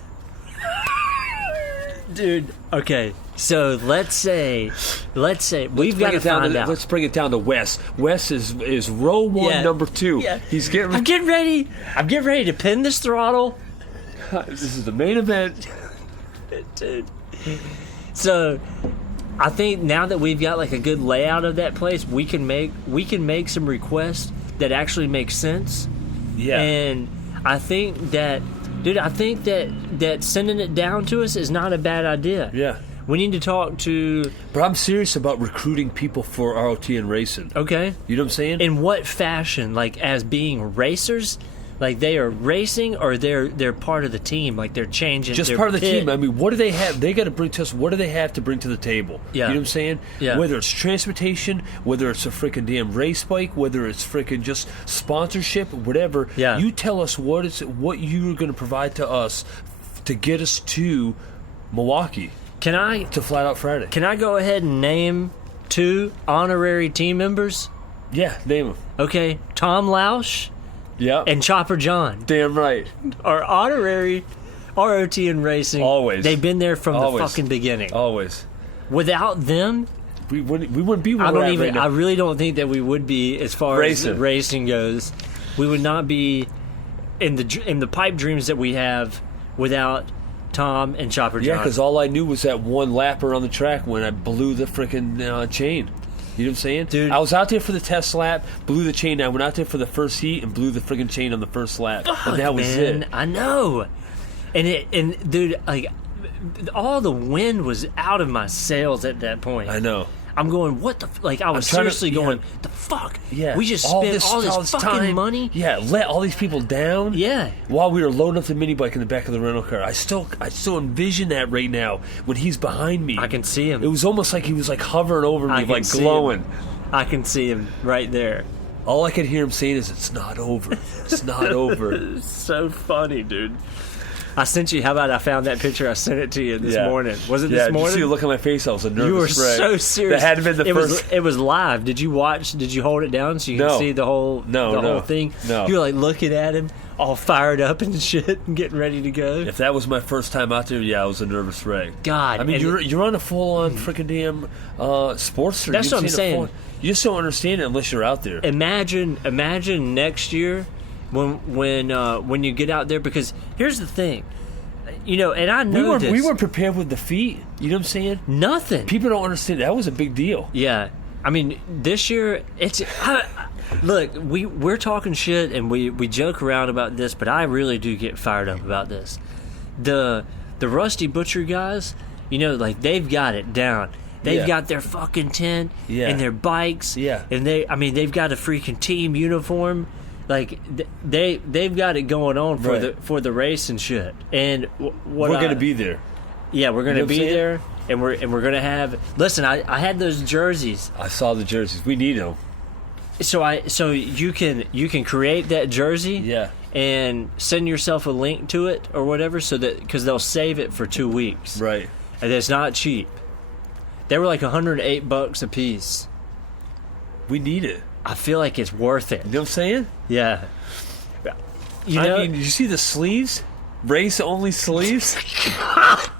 Dude, okay, so let's say we've got to find out. Let's bring it down to Wes. Wes is row 1, number 2. Yeah. He's getting. I'm getting ready to pin this throttle. This is the main event, dude. So I think now that we've got like a good layout of that place, we can make some requests that actually make sense. Yeah. And I think that, dude, that sending it down to us is not a bad idea. Yeah. We need to talk to... But I'm serious about recruiting people for ROT and racing. Okay. You know what I'm saying? In what fashion? Like, as being racers? Like, they are racing, or they're part of the team? Like, they're changing just their part of the pit? team. I mean, what do they have? They got to bring to us, what do they have to bring to the table? Yeah. You know what I'm saying? Yeah. Whether it's transportation, whether it's a freaking damn race bike, whether it's freaking just sponsorship, whatever. Yeah. You tell us what you're going to provide to us to get us to Milwaukee. To Flat Out Friday. Can I go ahead and name 2 honorary team members? Yeah, name them. Okay, Tom Lausch and Chopper John Damn right. are honorary ROT and racing. Always. They've been there from the fucking beginning. Always. Without them, we wouldn't be where we're at right now. I really don't think that we would be, as far as racing goes. We would not be in the pipe dreams that we have without Tom and Chopper John. Yeah, because all I knew was that one lap around the track when I blew the freaking chain. You know what I'm saying? Dude. I was out there for the test lap, blew the chain. I went out there for the first heat and blew the freaking chain on the first lap. And that was it. I know. And dude, like, all the wind was out of my sails at that point. I know. I'm going, what the... Like, I was seriously going, the fuck? Yeah. We just spent all this fucking time, money? Yeah, let all these people down? Yeah. While we were loading up the mini bike in the back of the rental car. I still envision that right now when he's behind me. I can see him. It was almost like he was like hovering over me, like glowing. I can see him right there. All I could hear him saying is, it's not over. It's not over. It's so funny, dude. I sent you. How about I found that picture? I sent it to you this morning. Was it this morning? Did you see the look on my face? I was a nervous You were wreck. so serious. That had been the first. It was live. Did you watch? Did you hold it down so you can see the whole whole thing? No. You were like looking at him, all fired up and shit, and getting ready to go. If that was my first time out there, I was a nervous wreck. God, I mean, you're on a full on freaking damn Sportster. That's what I'm saying. You just don't understand it unless you're out there. Imagine next year when you get out there, because here's the thing. You know, and I know we weren't prepared with the feet. You know what I'm saying? Nothing. People don't understand. That was a big deal. Yeah. I mean, this year, look, we're talking shit and we joke around about this, but I really do get fired up about this. The Rusty Butcher guys, you know, like, they've got it down. They've got their fucking tent and their bikes. Yeah. And they've got a freaking team uniform. Like, they've got it going on for the race and shit. And we're going to be there. Yeah, we're going to be there, and we're going to have. Listen, I had those jerseys. I saw the jerseys. We need them. So you can create that jersey. Yeah. And send yourself a link to it or whatever, so that, because they'll save it for 2 weeks. Right. And it's not cheap. They were like $108 a piece. We need it. I feel like it's worth it. You know what I'm saying? Yeah. I mean, did you see the sleeves? Race only sleeves? God.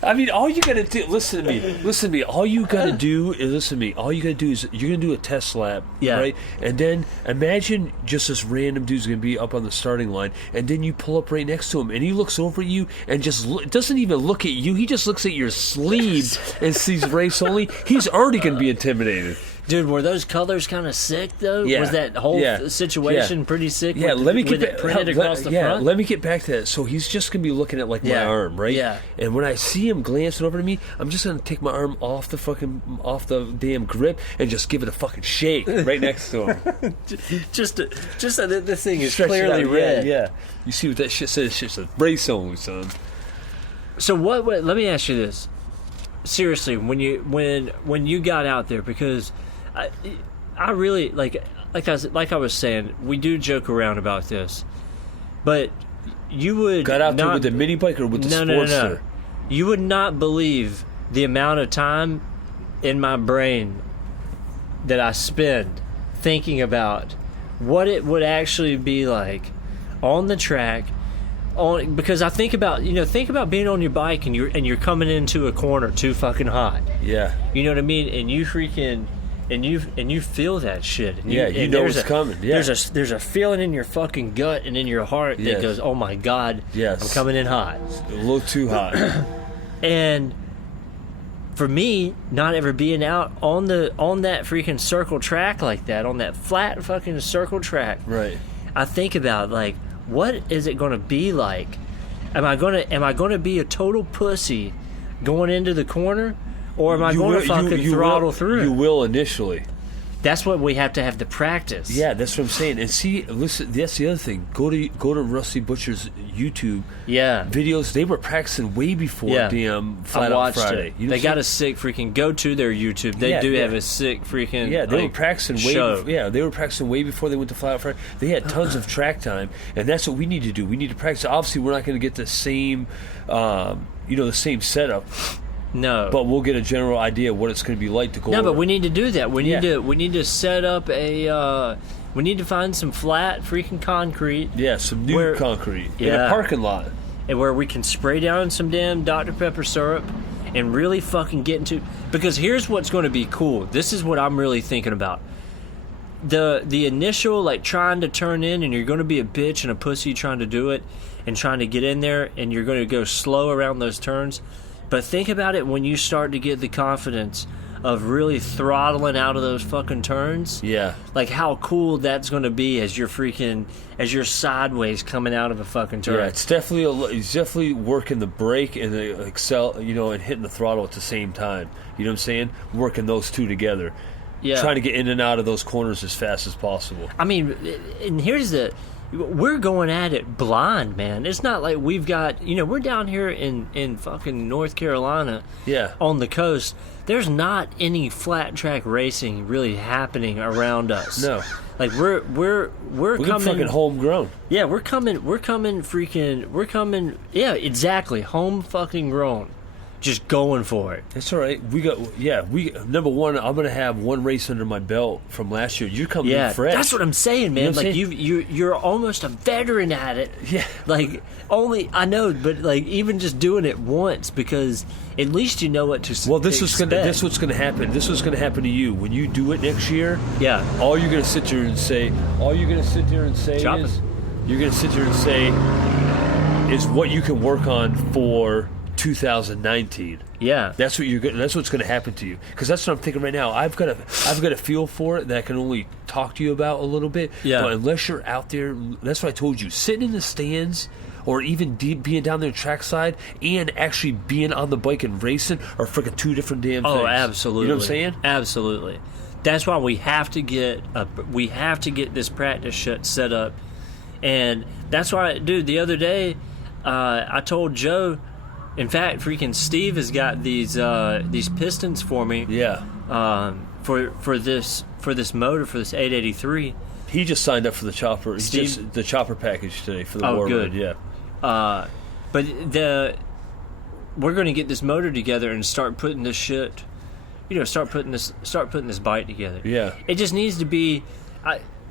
I mean, all you gotta do, listen to me, all you gotta do is you're gonna do a test lap, right? And then imagine just this random dude's gonna be up on the starting line, and then you pull up right next to him, and he looks over at you and just doesn't even look at you, he just looks at your sleeves and sees race only. He's already gonna be intimidated. Dude, were those colors kind of sick, though? Yeah. Was that whole situation pretty sick? Yeah, with, let me with get it printed across the front? Let me get back to that. So he's just going to be looking at, like, my arm, right? Yeah. And when I see him glancing over to me, I'm just going to take my arm off the damn grip and just give it a fucking shake right next to him. just so that this thing is Stretch clearly red. Yeah. You see what that shit says? It says race only, son. So what? Let me ask you this. Seriously, when you got out there, because I really like I was saying, we do joke around about this, but you would got out there with the mini bike or with the Sportster? No. You would not believe the amount of time in my brain that I spend thinking about what it would actually be like on the track. Because I think about being on your bike and you're coming into a corner too fucking hot. Yeah. You know what I mean? And you freaking and you feel that shit. And you know it's coming. Yeah. There's a feeling in your fucking gut and in your heart that goes, "Oh my God, yes, I'm coming in hot." A little too hot. And for me, not ever being out on that freaking circle track like that, on that flat fucking circle track, Right. I think about, like, what is it going to be like? Am I gonna be a total pussy going into the corner, or am I going to fucking throttle through? You will initially. That's what we have to have the practice. Yeah, that's what I'm saying. And see, listen, that's the other thing. Go to Rusty Butcher's YouTube videos. They were practicing way before damn Flat Out Friday. It. They got a sick freaking. Go to their YouTube. They have a sick freaking. Yeah, they were practicing show. They were practicing way before they went to Flat Out Friday. They had tons of track time, and that's what we need to do. We need to practice. Obviously, we're not going to get the same, the same setup. No, but we'll get a general idea of what it's going to be like to go. No, but we need to do that. We need to set up a. We need to find some flat freaking concrete. Yeah, some new concrete in a parking lot, and where we can spray down some damn Dr. Pepper syrup, and really fucking get into. Because here's what's going to be cool. This is what I'm really thinking about. The initial, like, trying to turn in, and you're going to be a bitch and a pussy trying to do it, and trying to get in there, and you're going to go slow around those turns. But think about it when you start to get the confidence of really throttling out of those fucking turns. Yeah. Like, how cool that's going to be as you're sideways coming out of a fucking turn. Yeah, it's definitely working the brake and the accel, and hitting the throttle at the same time. You know what I'm saying? Working those two together. Yeah. Trying to get in and out of those corners as fast as possible. I mean, and we're going at it blind, man. It's not like we've got, we're down here in fucking North Carolina, on the coast. There's not any flat track racing really happening around us. No, like we're coming fucking homegrown. Yeah, we're coming. Yeah, exactly, home fucking grown. Just going for it. That's all right. We number one, I'm gonna have one race under my belt from last year. You're coming in fresh. That's what I'm saying, man. You're almost a veteran at it. Yeah. Like, I know, but like, even just doing it once, because at least you know what to. Well, this what's gonna happen. This was gonna happen to you when you do it next year. Yeah. All you're gonna sit there and say is what you can work on for 2019. Yeah, that's what's going to happen to you, because that's what I'm thinking right now. I've got a feel for it that I can only talk to you about a little bit. Yeah, but unless you're out there, that's what I told you. Sitting in the stands, or even being down there trackside, and actually being on the bike and racing are freaking two different damn things. Oh, absolutely. You know what I'm saying? Absolutely. That's why we have to get this practice shit set up, and that's why, dude. The other day, I told Joe. In fact, freaking Steve has got these pistons for me. Yeah. For this motor, for this 883. He just signed up for the chopper. The chopper package today for the Warwood. Yeah. But we're going to get this motor together and start putting this shit. Start putting this bike together. Yeah. It just needs to be,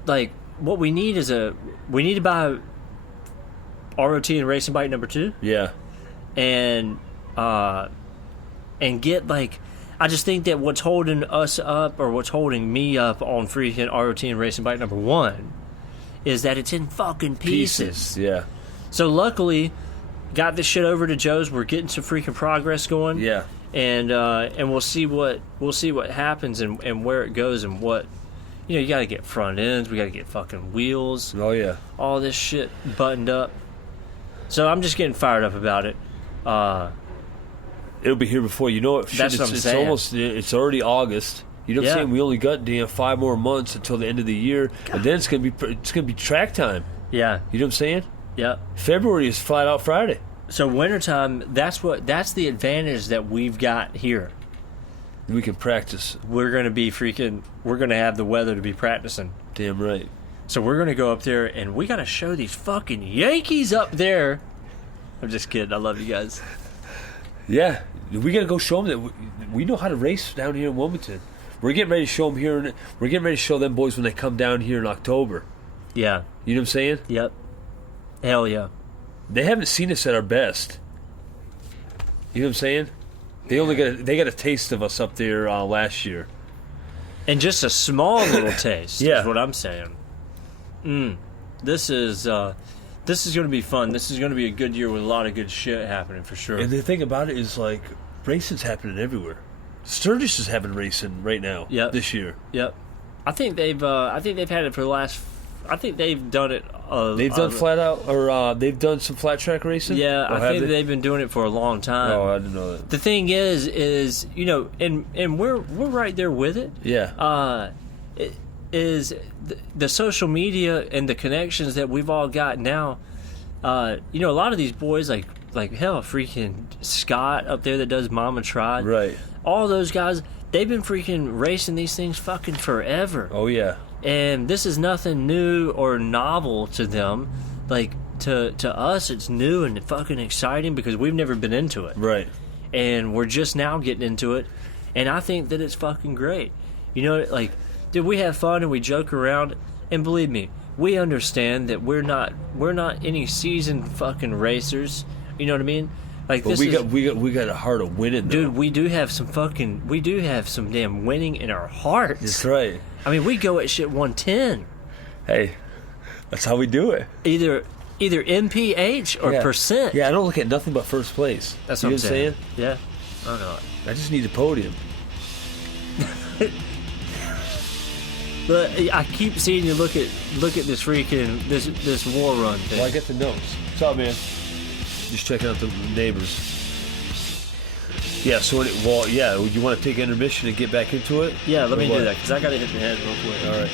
what we need is we need to buy ROT and racing bike number 2. Yeah. And get, like, I just think that what's holding us up, or what's holding me up on freaking ROT and racing bike number 1, is that it's in fucking pieces. Yeah. So luckily, got this shit over to Joe's. We're getting some freaking progress going. Yeah. And we'll see what happens and where it goes, and what, you got to get front ends. We got to get fucking wheels. Oh yeah. All this shit buttoned up. So I'm just getting fired up about it. It'll be here before you know it. That's what I'm saying. It's already August. You know what I'm saying? We only got 5 more months until the end of the year, and then it's gonna be track time. Yeah. You know what I'm saying? Yeah. February is Flat Out Friday. So wintertime, that's the advantage that we've got here. We can practice. We're gonna have the weather to be practicing. Damn right. So we're gonna go up there, and we gotta show these fucking Yankees up there. I'm just kidding. I love you guys. Yeah, we gotta go show them that we know how to race down here in Wilmington. We're getting ready to show them here. We're getting ready to show them boys when they come down here in October. Yeah. You know what I'm saying? Yep. Hell yeah. They haven't seen us at our best. You know what I'm saying? They got a taste of us up there last year. And just a small little taste. Yeah. Is what I'm saying. This is going to be fun. This is going to be a good year with a lot of good shit happening for sure. And the thing about it is, like, racing's happening everywhere. Sturgis is having racing right now. Yep. This year. Yep. I think they've had it for the last. I think they've done it. They've done flat out, or they've done some flat track racing. Yeah, I think they've been doing it for a long time. Oh, I didn't know that. The thing is you know, and we're right there with it. Yeah. It is the social media and the connections that we've all got now. You know, a lot of these boys like hell, freaking Scott up there that does Mama Tried. Right. All those guys, they've been freaking racing these things fucking forever. Oh yeah. And this is nothing new or novel to them. Like, to us, it's new and fucking exciting because we've never been into it. Right. And we're just now getting into it. And I think that it's fucking great. You know, like, dude, we have fun and we joke around. And believe me, we understand that we're not any seasoned fucking racers. You know what I mean? Like, but we got a heart of winning, though. Dude, we do have some damn winning in our hearts. That's right. I mean, we go at shit 110. Hey, that's how we do it. Either MPH or percent. Yeah, I don't look at nothing but first place. That's what I'm saying. Yeah. I don't know. I just need a podium. But I keep seeing you look at this freaking this war run thing. Well, I get the notes. What's up, man? Just checking out the neighbors. Yeah, so you want to take intermission and get back into it? Yeah, let me do that, because I got to hit the head real quick. All right.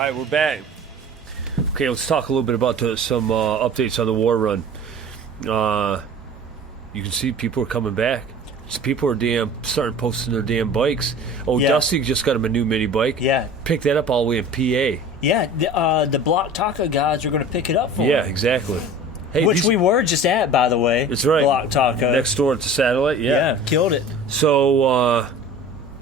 right, we're back. Okay, let's talk a little bit about some updates on the war run. You can see people are coming back. So people are starting posting their damn bikes. Oh, Yeah. Dusty just got him a new mini bike. Yeah. Picked that up all the way in PA. Yeah, the Block Taco guys are going to pick it up for Yeah, him. exactly. Hey, Which we were just at, by the way. That's right. Block Taco. Next door at the Satellite. Yeah, killed it. So,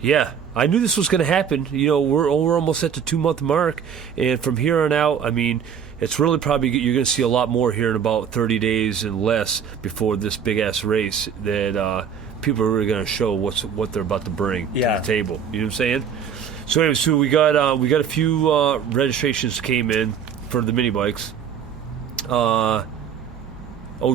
yeah, I knew this was going to happen. You know, we're almost at the 2-month mark, and from here on out, I mean, it's really probably you're going to see a lot more here in about 30 days and less before this big ass race that people are really going to show what they're about to bring to the table. You know what I'm saying? So anyway, so we got a few registrations came in for the mini bikes.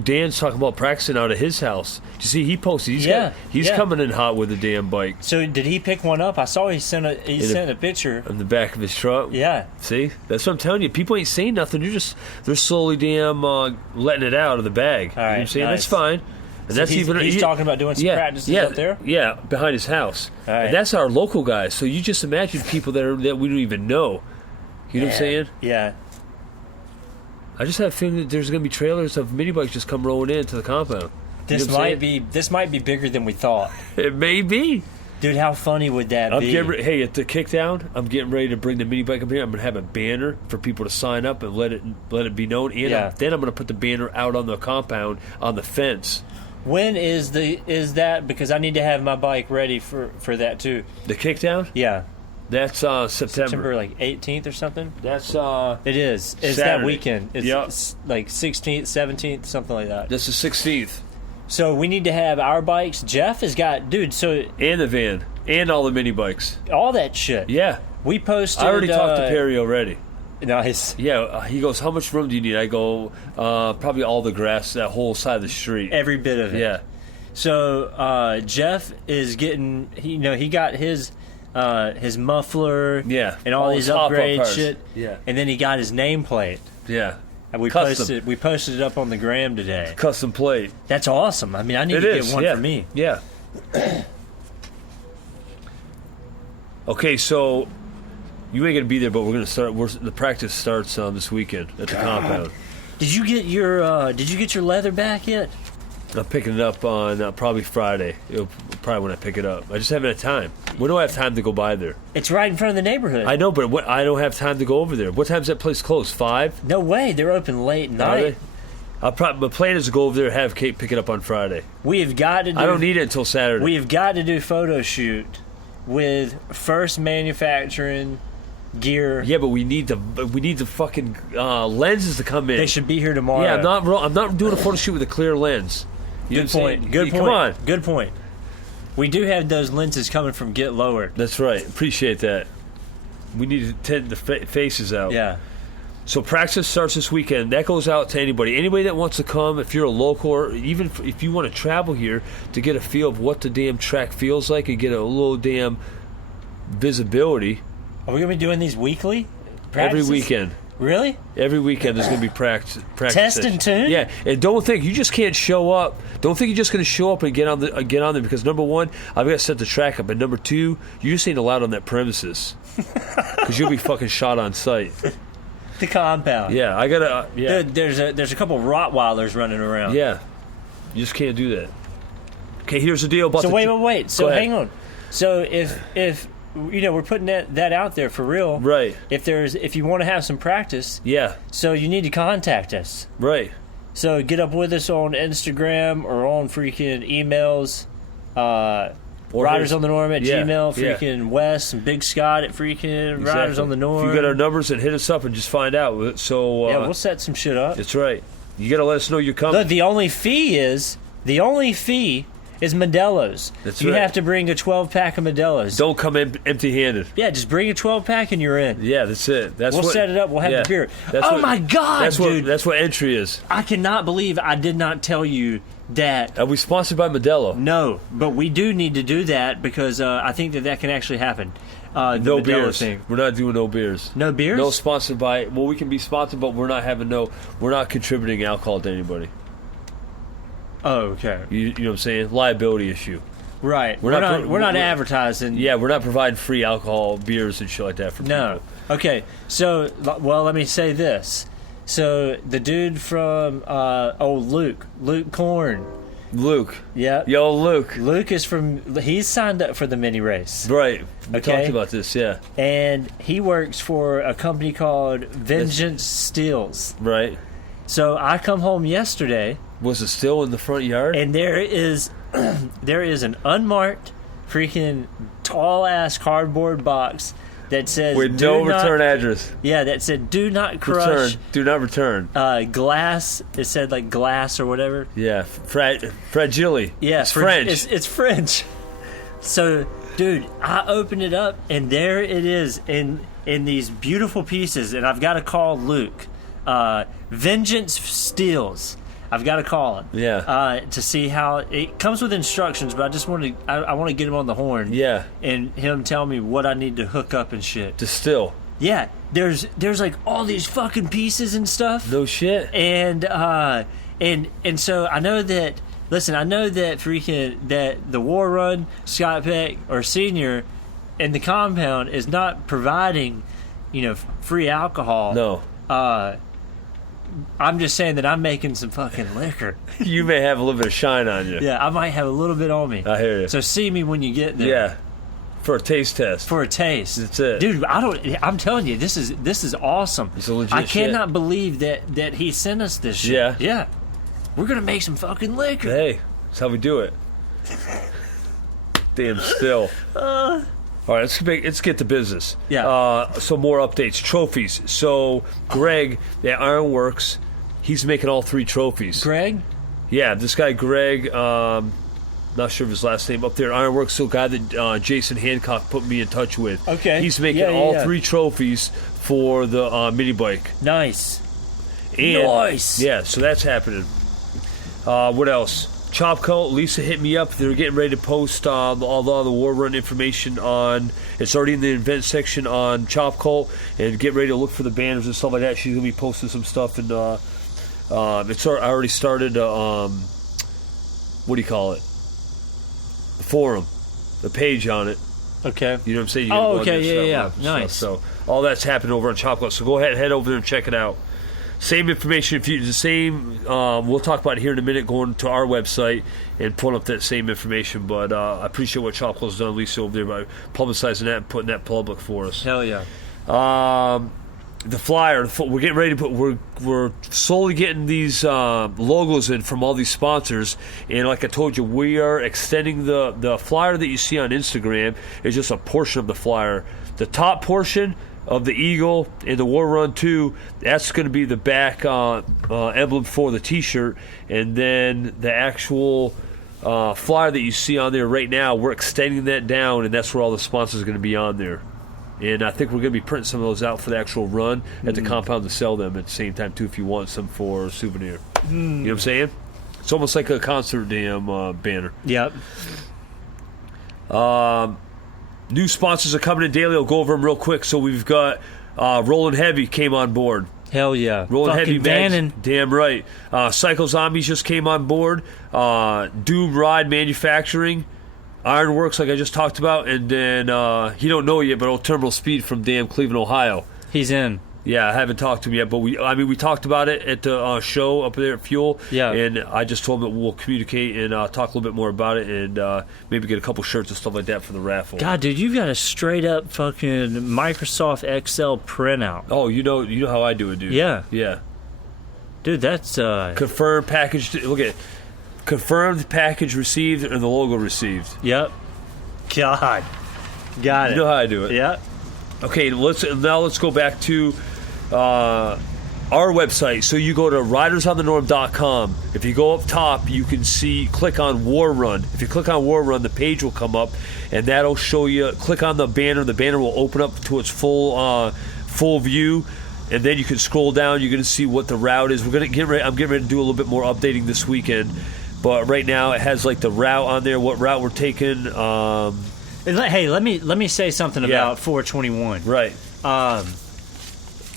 Dan's talking about practicing out of his house. Did you see he posted? He's coming in hot with a damn bike. So did he pick one up? I saw he sent a picture on the back of his truck. Yeah. See, that's what I'm telling you. People ain't saying nothing. They're slowly damn letting it out of the bag. All right, you know what I'm saying? nice. That's fine. And So that's he's talking about doing some practices up there? Yeah, behind his house. All right. And that's our local guys. So you just imagine people that we don't even know. You know what I'm saying? Yeah. I just have a feeling that there's going to be trailers of mini bikes just come rolling into the compound. This might be bigger than we thought. It may be. Dude, how funny would that be? Hey, at the kickdown, I'm getting ready to bring the mini bike up here. I'm going to have a banner for people to sign up and let it be known. And then I'm going to put the banner out on the compound on the fence. When is that? Because I need to have my bike ready for that too. The kickdown? Yeah. That's September like 18th or something. That's it is. It's Saturday. that weekend. It's like 16th, 17th, something like that. That's the 16th. So we need to have our bikes. Jeff has got and the van and all the mini bikes, all that shit. Yeah. We posted. I already talked to Perry already. Nice. Yeah, he goes, how much room do you need? I go, probably all the grass, that whole side of the street. Every bit of it. Yeah. So Jeff is getting, he got his muffler, and all these upgrade shit, and then he got his nameplate. Yeah. And we posted it up on the gram today. Custom plate. That's awesome. I mean, I need to get one for me. Yeah. Okay, so you ain't gonna be there, but we're gonna start. The practice starts this weekend at the compound. Did you get your leather back yet? I'm picking it up on probably Friday. Probably when I pick it up. I just haven't had time. When do I have time to go by there? It's right in front of the neighborhood. I know, but I don't have time to go over there. What time's that place close? 5? No way. They're open late night. My plan is to go over there and have Kate pick it up on Friday. We have got to. I don't need it until Saturday. We have got to do photo shoot with First Manufacturing gear. Yeah, but we need the fucking lenses to come in. They should be here tomorrow. Yeah, I'm not doing a photo shoot with a clear lens. Good point. Come on. Good point. We do have those lenses coming from Get Lowered. That's right. Appreciate that. We need to tint the faces out. Yeah. So practice starts this weekend. That goes out to anybody that wants to come. If you're a local, or even if you want to travel here to get a feel of what the damn track feels like and get a little damn visibility. Are we going to be doing these weekly? Practices? Every weekend. Really? Every weekend there's going to be practice. Test and tune? Yeah, and don't think you just can't show up. Don't think you're just going to show up and get on there because number one, I've got to set the track up, and number two, you just ain't allowed on that premises because you'll be fucking shot on sight. The compound. Yeah, I gotta. Yeah, there's a couple Rottweilers running around. Yeah, you just can't do that. Okay, here's the deal about. So wait. So hang on. So if we're putting that out there for real. Right. If you want to have some practice. Yeah. So you need to contact us. Right. So get up with us on Instagram or on freaking emails. Riders on the Norm at Gmail. Freaking Wes and Big Scott at freaking Riders on the Norm. If you got our numbers, and hit us up and just find out. So we'll set some shit up. That's right. You got to let us know you're coming. Look, the only fee is Modelo's. That's you right. have to bring a 12-pack of Modelo's. Don't come in empty-handed. Yeah, just bring a 12-pack and you're in. Yeah, that's it. We'll set it up. We'll have the beer. My God, dude. That's what entry is. I cannot believe I did not tell you that. Are we sponsored by Modelo? No, but we do need to do that because I think that can actually happen. No beers. Thing. We're not doing no beers. No beers? No sponsored by. Well, we can be sponsored, but we're not contributing alcohol to anybody. Oh, okay. You know what I'm saying? Liability issue. Right. We're not advertising. Yeah, we're not providing free alcohol, beers, and shit like that for No. people. Okay. So, well, let me say this. So the dude from Luke Korn. Luke. Yeah. Yo, Luke. Luke is he's signed up for the mini race. Right. We Okay. talked about this, yeah. And he works for a company called Vengeance Steels. Right. So I come home yesterday. Was it still in the front yard? And there is an unmarked freaking tall ass cardboard box that says with no return address. Yeah, that said do not crush. Do not return. Glass. It said like glass or whatever. Yeah, fragile. Yeah, it's French. It's French. So, dude, I opened it up and there it is in these beautiful pieces, and I've got to call Luke. Vengeance Steels. I've got to call him. Yeah. To see how it comes with instructions, but I just want to. I want to get him on the horn. Yeah. And him tell me what I need to hook up and shit. Distill. Yeah. There's like all these fucking pieces and stuff. No shit. And so I know that. Listen, I know that that the War Run Scott Peck or Senior in the compound is not providing, free alcohol. No. I'm just saying that I'm making some fucking liquor. You may have a little bit of shine on you. Yeah, I might have a little bit on me. I hear you. So see me when you get there. Yeah. For a taste test. For a taste. That's it. Dude, I'm telling you, this is awesome. It's a legit I cannot believe that he sent us this shit. Yeah. Yeah. We're gonna make some fucking liquor. Hey, that's how we do it. Damn still. All right, let's get to business. Yeah. So more updates. Trophies. So Greg at Ironworks, he's making all 3 trophies. Greg? Yeah, this guy Greg, not sure of his last name, up there at Ironworks, the guy that Jason Hancock put me in touch with. Okay. He's making all 3 trophies for the mini bike. Nice. And, nice. Yeah, so that's happening. What else? Chopco, Lisa hit me up. They're getting ready to post all the War Run information on. It's already in the event section on Chopco, and get ready to look for the banners and stuff like that. She's gonna be posting some stuff, and I already started. What do you call it? The forum, the page on it. Okay. You know what I'm saying? Oh, okay, yeah. Nice. So all that's happening over on Chopco. So go ahead, head over there and check it out. Same information. We'll talk about it here in a minute. Going to our website and pulling up that same information. But I appreciate what Chopco's done, Lisa, over there by publicizing that and putting that public for us. Hell yeah. The flyer. We're getting ready to put. We're slowly getting these logos in from all these sponsors. And like I told you, we are extending the flyer that you see on Instagram is just a portion of the flyer. The top portion of the Eagle and the War Run 2, that's going to be the back emblem for the T-shirt, and then the actual flyer that you see on there right now, we're extending that down, and that's where all the sponsors are going to be on there. And I think we're going to be printing some of those out for the actual run at the compound to sell them at the same time too, if you want some for a souvenir. You know what I'm saying? It's almost like a concert banner. Yep. New sponsors are coming in daily. I'll go over them real quick. So we've got Rollin' Heavy came on board. Hell yeah. Rollin' Heavy Bannon. Damn right. Cycle Zombies just came on board. Doom Ride Manufacturing. Ironworks, like I just talked about. And then, he don't know yet, but Old Terminal Speed from damn Cleveland, Ohio. He's in. Yeah, I haven't talked to him yet, but we talked about it at the show up there at Fuel. Yeah. And I just told him that we'll communicate and talk a little bit more about it, and maybe get a couple shirts and stuff like that for the raffle. God, dude, you got a straight up fucking Microsoft Excel printout. Oh, you know how I do it, dude. Yeah. Yeah. Dude, that's confirmed package. Look at it. Confirmed package received and the logo received. Yep. God. Got it. You know how I do it. Yep. Okay, let's go back to our website. So you go to ridersonthenorm.com. If you go up top, you can click on War Run. If you click on War Run, the page will come up, and that'll show you. Click on the banner. The banner will open up to its full view, and then you can scroll down. You're going to see what the route is. I'm getting ready to do a little bit more updating this weekend, but right now it has like the route on there, what route we're taking. Hey, let me say something about 421. Right.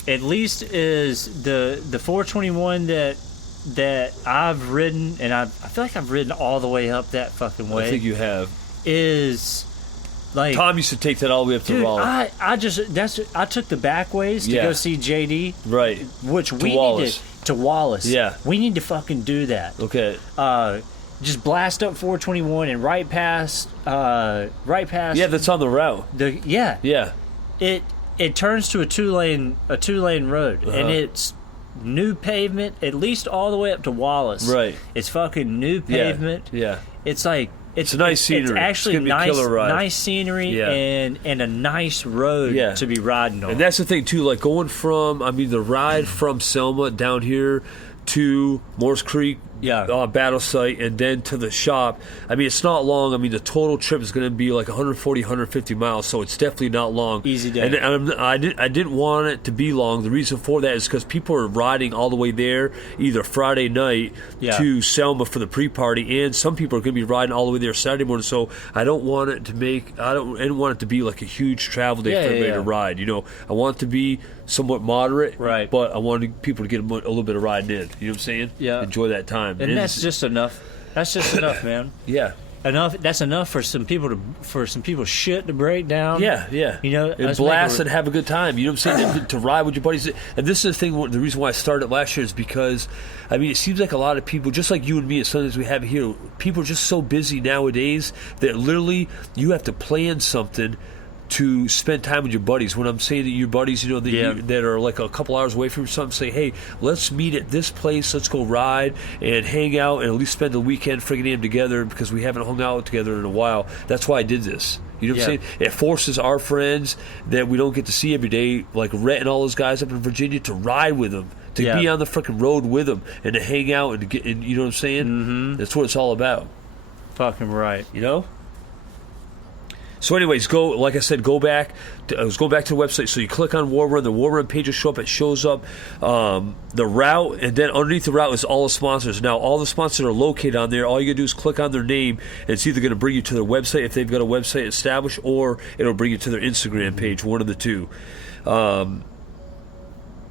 At least is the 421 that I've ridden, and I feel like I've ridden all the way up that fucking way. I think you have. is like Tom used to take that all the way up to dude, Raleigh. I took the back ways to Yeah. go see JD, Right. which we Wallace. need to Wallace. Yeah. We need to fucking do that. Okay. Just blast up 421 and right past Yeah, that's on the route. Yeah. It turns to a two lane road, and it's new pavement at least all the way up to Wallace. Right. It's fucking new pavement. Yeah. It's like It's a nice scenery. It's actually It's gonna be a killer ride. nice scenery Yeah. and a nice road to be riding on. And that's the thing too, like going from the ride from Selma down here to Morse Creek battle site and then to the shop. I mean, it's not long. I mean, the total trip is going to be like 140, 150 miles, so it's definitely not long. Easy day. And I didn't want it to be long. The reason for that is because people are riding all the way there either Friday night to Selma for the pre-party, and some people are going to be riding all the way there Saturday morning. So I didn't want it to be like a huge travel day for everybody to ride. You know, I want it to be somewhat moderate, right? But I wanted people to get a little bit of riding in. You know what I'm saying? Yeah. Enjoy that time. And that's just enough. That's just enough, man. Yeah. Enough. That's enough for some people shit to break down. Yeah, yeah. You know, and blast and have a good time. You know what I'm saying? to ride with your buddies. And this is the thing. The reason why I started last year is because, I mean, it seems like a lot of people, just like you and me, at sometimes we have here. People are just so busy nowadays that literally you have to plan something to spend time with your buddies. When I'm saying that your buddies, you know, that are like a couple hours away from you, something, say, hey, let's meet at this place, let's go ride and hang out and at least spend the weekend friggin' together because we haven't hung out together in a while. That's why I did this. You know what I'm saying? It forces our friends that we don't get to see every day, like Rhett and all those guys up in Virginia, to ride with them, to be on the frickin' road with them, and to hang out and to get. And you know what I'm saying? Mm-hmm. That's what it's all about. Fucking right. You know. So, anyways, like I said, go back to the website. So you click on War Run, the War Run page will show up. It shows up the route, and then underneath the route is all the sponsors. Now, all the sponsors are located on there. All you gotta do is click on their name, and it's either gonna bring you to their website if they've got a website established, or it'll bring you to their Instagram page. One of the two. And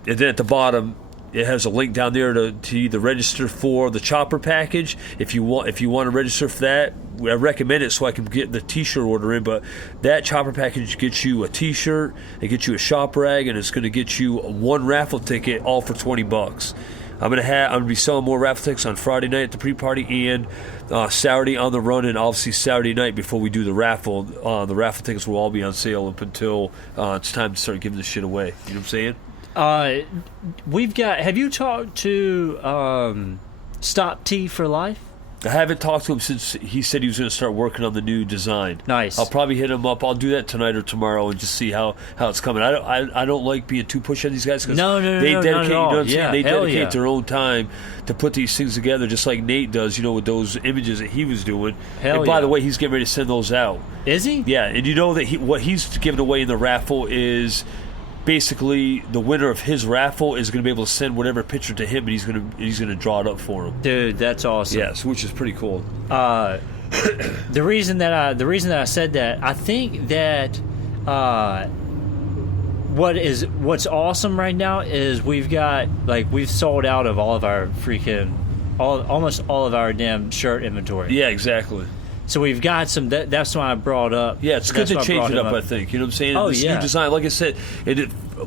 then at the bottom, it has a link down there to either register for the chopper package. If you want to register for that, I recommend it so I can get the T-shirt order in. But that chopper package gets you a T-shirt, it gets you a shop rag, and it's going to get you one raffle ticket, all for $20. I'm gonna be selling more raffle tickets on Friday night at the pre-party and Saturday on the run, and obviously Saturday night before we do the raffle. The raffle tickets will all be on sale up until it's time to start giving this shit away. You know what I'm saying? Have you talked to Stop T for Life? I haven't talked to him since he said he was going to start working on the new design. Nice. I'll probably hit him up. I'll do that tonight or tomorrow and just see how it's coming. I don't like being too pushy on these guys because they dedicate. Not at all. You know what I'm saying? They dedicate yeah. their own time to put these things together, just like Nate does. You know, with those images that he was doing. And by the way, he's getting ready to send those out. Is he? Yeah, and you know that what he's giving away in the raffle is. Basically, the winner of his raffle is going to be able to send whatever picture to him, and he's going to draw it up for him. Dude, that's awesome. Yes, which is pretty cool. The reason that I said that, I think that what's awesome right now is we've sold out of all of our almost all of our damn shirt inventory. Yeah, exactly. So we've got some. That's why I brought up. Yeah, it's good to change it up. I think you know what I'm saying. Oh, this new design, like I said,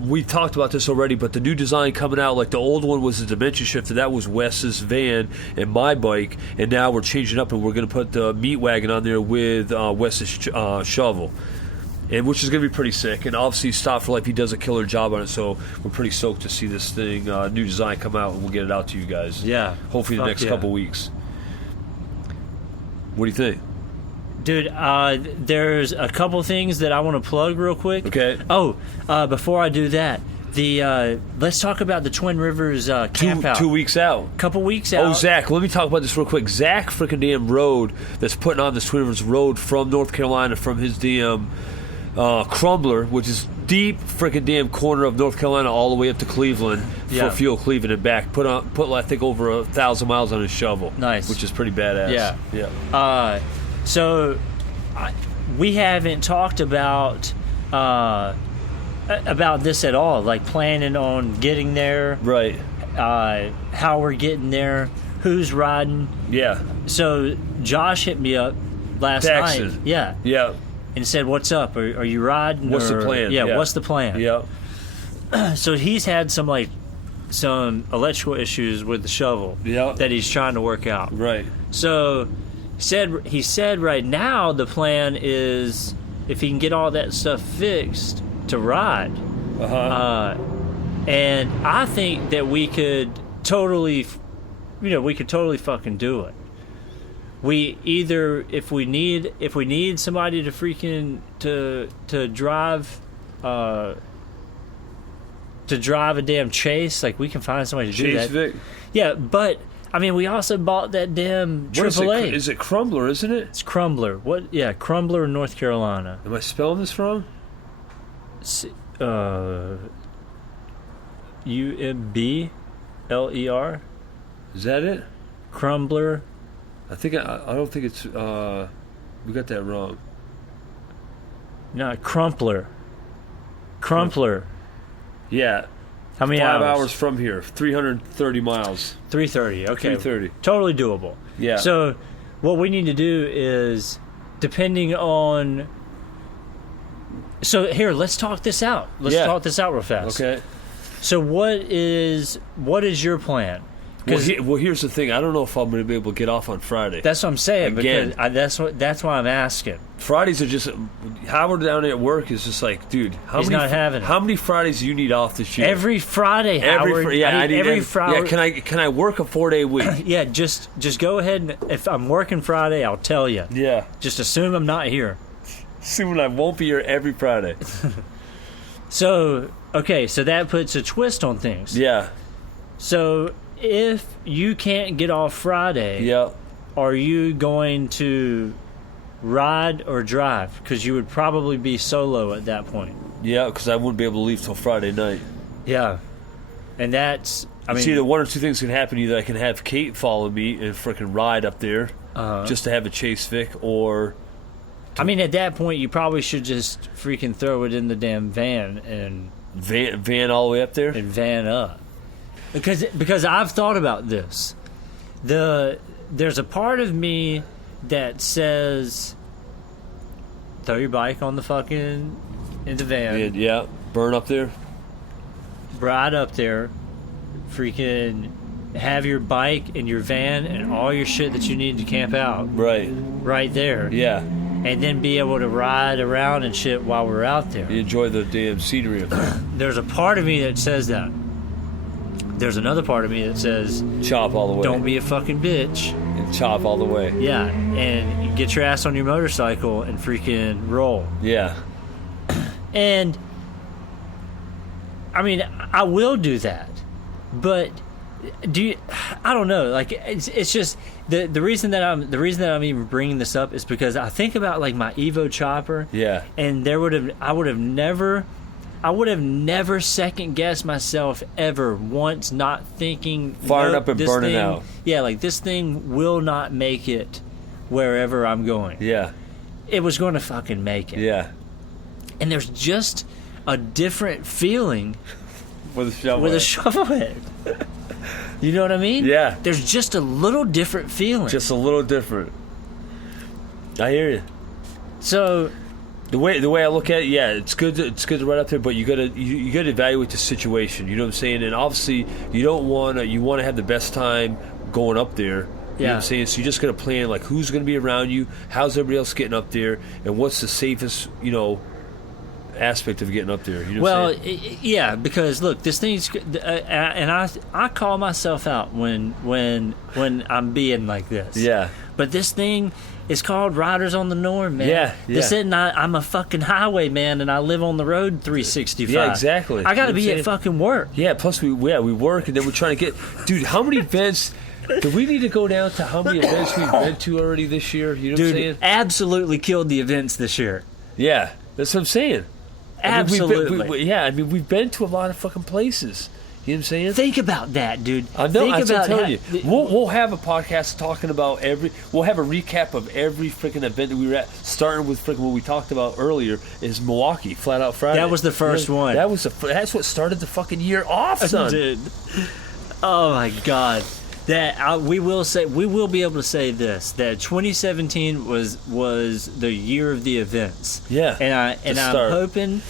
we talked about this already. But the new design coming out, like the old one was the dimension shifter. That was Wes's van and my bike, and now we're changing up and we're going to put the meat wagon on there with Wes's shovel. And which is going to be pretty sick. And obviously, Stop for Life, he does a killer job on it. So we're pretty stoked to see this thing, new design, come out, and we'll get it out to you guys. Yeah, hopefully the next couple weeks. What do you think? Dude, there's a couple things that I want to plug real quick. Okay. Oh, before I do that, let's talk about the Twin Rivers camp out. 2 weeks out. Couple weeks out. Oh, Zach, let me talk about this real quick. Zach freaking damn Road that's putting on this Twin Rivers Road from North Carolina, from his damn Crumbler, which is deep freaking damn corner of North Carolina all the way up to Cleveland for Fuel Cleveland and back. Put I think over 1,000 miles on his shovel. Nice. Which is pretty badass. Yeah. So we haven't talked about this at all, like planning on getting there. Right. How we're getting there, who's riding. Yeah. So Josh hit me up last Texted. night. Yeah. Yeah. And said, "What's up? Are you riding? What's the or-" plan? Yeah, Yeah. what's the plan? Yeah. So he's had some electrical issues with the shovel Yeah. that he's trying to work out. Right. So he said right now the plan is if he can get all that stuff fixed to ride. And I think that we could totally fucking do it. We either if we need somebody to freaking to drive a damn chase, like we can find somebody to do that. Chase Vic. Yeah, but I mean we also bought that damn AAA. Is it Crumbler, isn't it? It's Crumbler. What? Yeah, Crumbler, North Carolina. Am I spelling this wrong? UMBLER. Is that it? Crumbler. I don't think it's we got that wrong. No, Crumpler. Crumpler. Yeah. How many 5 hours from here, 330 miles. 3:30. Okay. 3:30. Totally doable. Yeah. So, what we need to do is, depending on. So here, let's talk this out. Let's talk this out real fast. Okay. So what is your plan? Well, here's the thing. I don't know if I'm going to be able to get off on Friday. That's what I'm saying. Again. Because that's why I'm asking. Fridays are just Howard down there at work is just like, dude, He's not having it. How many Fridays do you need off this year? Every Friday, Howard. I need every Friday. Yeah, can I work a 4-day week? Yeah, just go ahead and if I'm working Friday, I'll tell you. Yeah. Just assume I'm not here. Assuming I won't be here every Friday. So that puts a twist on things. Yeah. So if you can't get off Friday, Yeah. are you going to ride or drive? Because you would probably be solo at that point. Yeah, because I wouldn't be able to leave till Friday night. Yeah. And that's... It's either one or two things can happen. Either I can have Kate follow me and freaking ride up there just to have a chase Vic, or... I mean, at that point, you probably should just freaking throw it in the damn van and... Van all the way up there? And van up. Because I've thought about this. There's a part of me that says, throw your bike on the fucking... in the van. Yeah, burn up there. Ride up there. Freaking have your bike and your van and all your shit that you need to camp out. Right there. Yeah. And then be able to ride around and shit while we're out there. You enjoy the damn scenery up there. There's a part of me that says that. There's another part of me that says... Chop all the way. Don't be a fucking bitch. And chop all the way. Yeah, and get your ass on your motorcycle and freaking roll. Yeah. And, I mean, I will do that. But... I don't know. Like it's just the reason that I'm even bringing this up is because I think about like my Evo chopper. Yeah. And I would have never second guessed myself ever once, not thinking firing up and burning out. Yeah, like this thing will not make it wherever I'm going. Yeah. It was going to fucking make it. Yeah. And there's just a different feeling with a shovel head. You know what I mean? Yeah. There's just a little different feeling. Just a little different. I hear you. So the way I look at it, yeah, it's good to ride up there, but you gotta evaluate the situation. You know what I'm saying? And obviously you want to have the best time going up there. You know what I'm saying? So you just gotta plan like who's gonna be around you, how's everybody else getting up there, and what's the safest, aspect of getting up there. You know what I'm saying? Yeah, because look, this thing's and I call myself out when I'm being like this. Yeah. But this thing is called Riders on the Norm, man. Yeah. This isn't. I'm a fucking highway man, and I live on the road 365. Yeah, exactly. I got to be at fucking work. Yeah. Plus we work, and then we're trying to get. Dude, how many events? Do we need to go down to how many events we've been to already this year? You know what I'm saying? Dude, absolutely killed the events this year. Yeah, that's what I'm saying. Absolutely. We've been to a lot of fucking places. You know what I'm saying? Think about that, dude. I know. I'm telling you. We'll have a podcast talking about we'll have a recap of every freaking event that we were at, starting with freaking what we talked about earlier is Milwaukee, Flat Out Friday. That was the first one. That's what started the fucking year off, son. Dude. Oh, my God. that we will be able to say this, that 2017 was the year of the events. Yeah. And I'm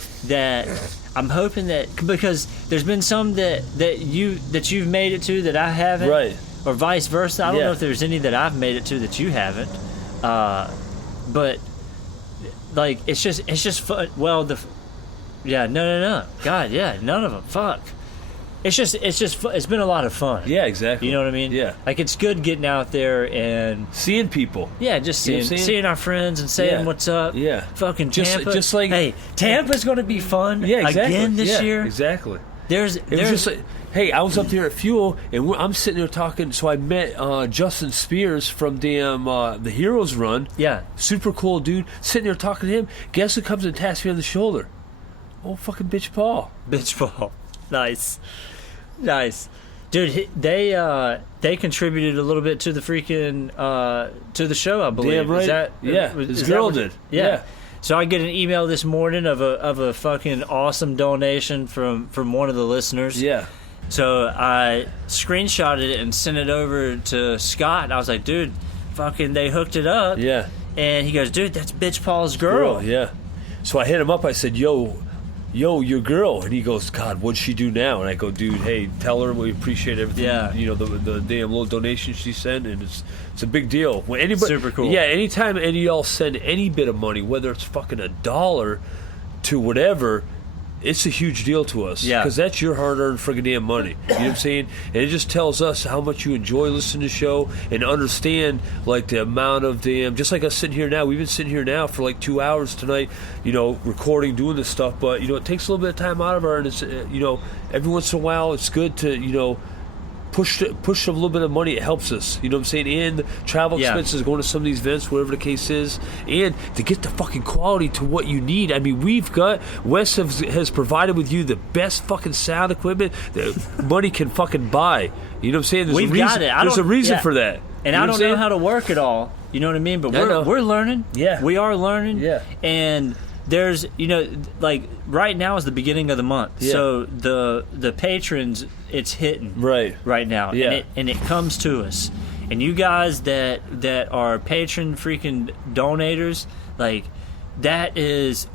hoping that because there's been some that you've made it to that I haven't, right, or vice versa. I don't know if there's any that I've made it to that you haven't, but like it's just fun. Well, no, God, yeah, none of them. Fuck. It's just it's been a lot of fun. Yeah, exactly. You know what I mean? Yeah. Like it's good getting out there and seeing people. Yeah, just seeing our friends and saying what's up. Yeah. Fucking Tampa. Just like, hey, Tampa's going to be fun. Yeah, exactly. Again this year. Exactly. There's just like, hey, I was up there at Fuel and I'm sitting there talking. So I met Justin Spears from the Heroes Run. Yeah. Super cool dude. Sitting there talking to him. Guess who comes and taps me on the shoulder? Oh, fucking bitch Paul. Bitch Paul. Nice, dude. They contributed a little bit to the freaking to the show, I believe. Damn right. Is that, yeah, his girl did. Yeah. So I get an email this morning of a fucking awesome donation from one of the listeners. Yeah. So I screenshotted it and sent it over to Scott. And I was like, dude, fucking, they hooked it up. Yeah. And he goes, dude, that's bitch Paul's girl. Yeah. So I hit him up. I said, yo, your girl. And he goes, God, what'd she do now? And I go, dude, hey, tell her we appreciate everything. Yeah. You know, the damn little donation she sent, and it's a big deal. When anybody, super cool. Yeah, anytime any of y'all send any bit of money, whether it's fucking $1 to whatever, it's a huge deal to us. Yeah. Because that's your hard-earned friggin' damn money. You know what I'm saying? And it just tells us how much you enjoy listening to the show and understand, like, the amount of damn... Just like us sitting here now. We've been sitting here now for, like, 2 hours tonight, you know, recording, doing this stuff. But, you know, it takes a little bit of time out of our... And it's, you know, every once in a while, it's good to, you know... Push a little bit of money. It helps us, you know what I'm saying, and the travel expenses, going to some of these events, whatever the case is, and to get the fucking quality to what you need. I mean, Wes has provided with you the best fucking sound equipment that money can fucking buy. You know what I'm saying? We've got it. There's a reason for that. And I don't know how to work it all. You know what I mean? But we're learning. Yeah, we are learning. Yeah, and there's, you know, like right now is the beginning of the month, so the patrons, it's hitting right now, and it comes to us, and you guys that are patron freaking donators, like that is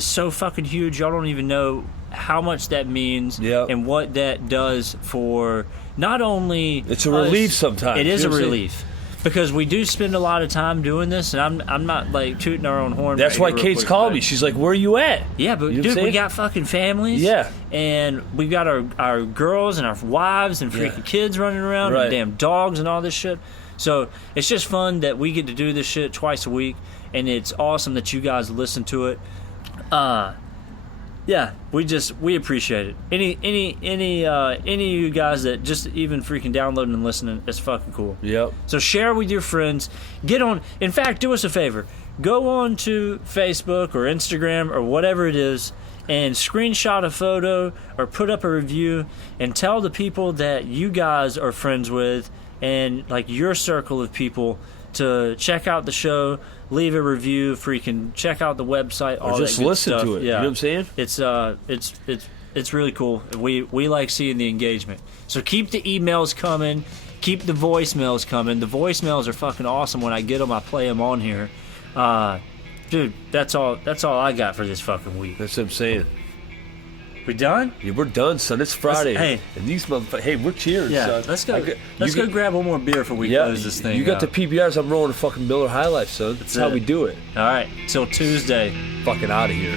so fucking huge. Y'all don't even know how much that means, and what that does for not only it's a relief sometimes. It is a relief. Because we do spend a lot of time doing this, and I'm not like tooting our own horn. That's why Kate's called me. She's like, "Where are you at?" Yeah, but you know dude, we got fucking families. Yeah, and we got our girls and our wives and freaking kids running around, and damn dogs and all this shit. So it's just fun that we get to do this shit twice a week, and it's awesome that you guys listen to it. Yeah, we appreciate it. Any of you guys that just even freaking downloading and listening, it's fucking cool. Yep. So share with your friends. Get on. In fact, do us a favor. Go on to Facebook or Instagram or whatever it is, and screenshot a photo or put up a review and tell the people that you guys are friends with and like your circle of people to check out the show. Leave a review, freaking check out the website, all or just that good listen stuff. to it. You know what I'm saying? It's really cool. We like seeing the engagement. So keep the emails coming, keep the voicemails coming. The voicemails are fucking awesome. When I get them, I play them on here. Dude, that's all I got for this fucking week. That's what I'm saying. We done? Yeah, we're done, son. It's Friday. And these motherfuckers, hey, we're cheering, son. Let's go. Let's go grab one more beer before we close this thing. You got the PBRs. I'm rolling a fucking Miller High Life, son. That's how we do it. All right. Till Tuesday. Fucking out of here.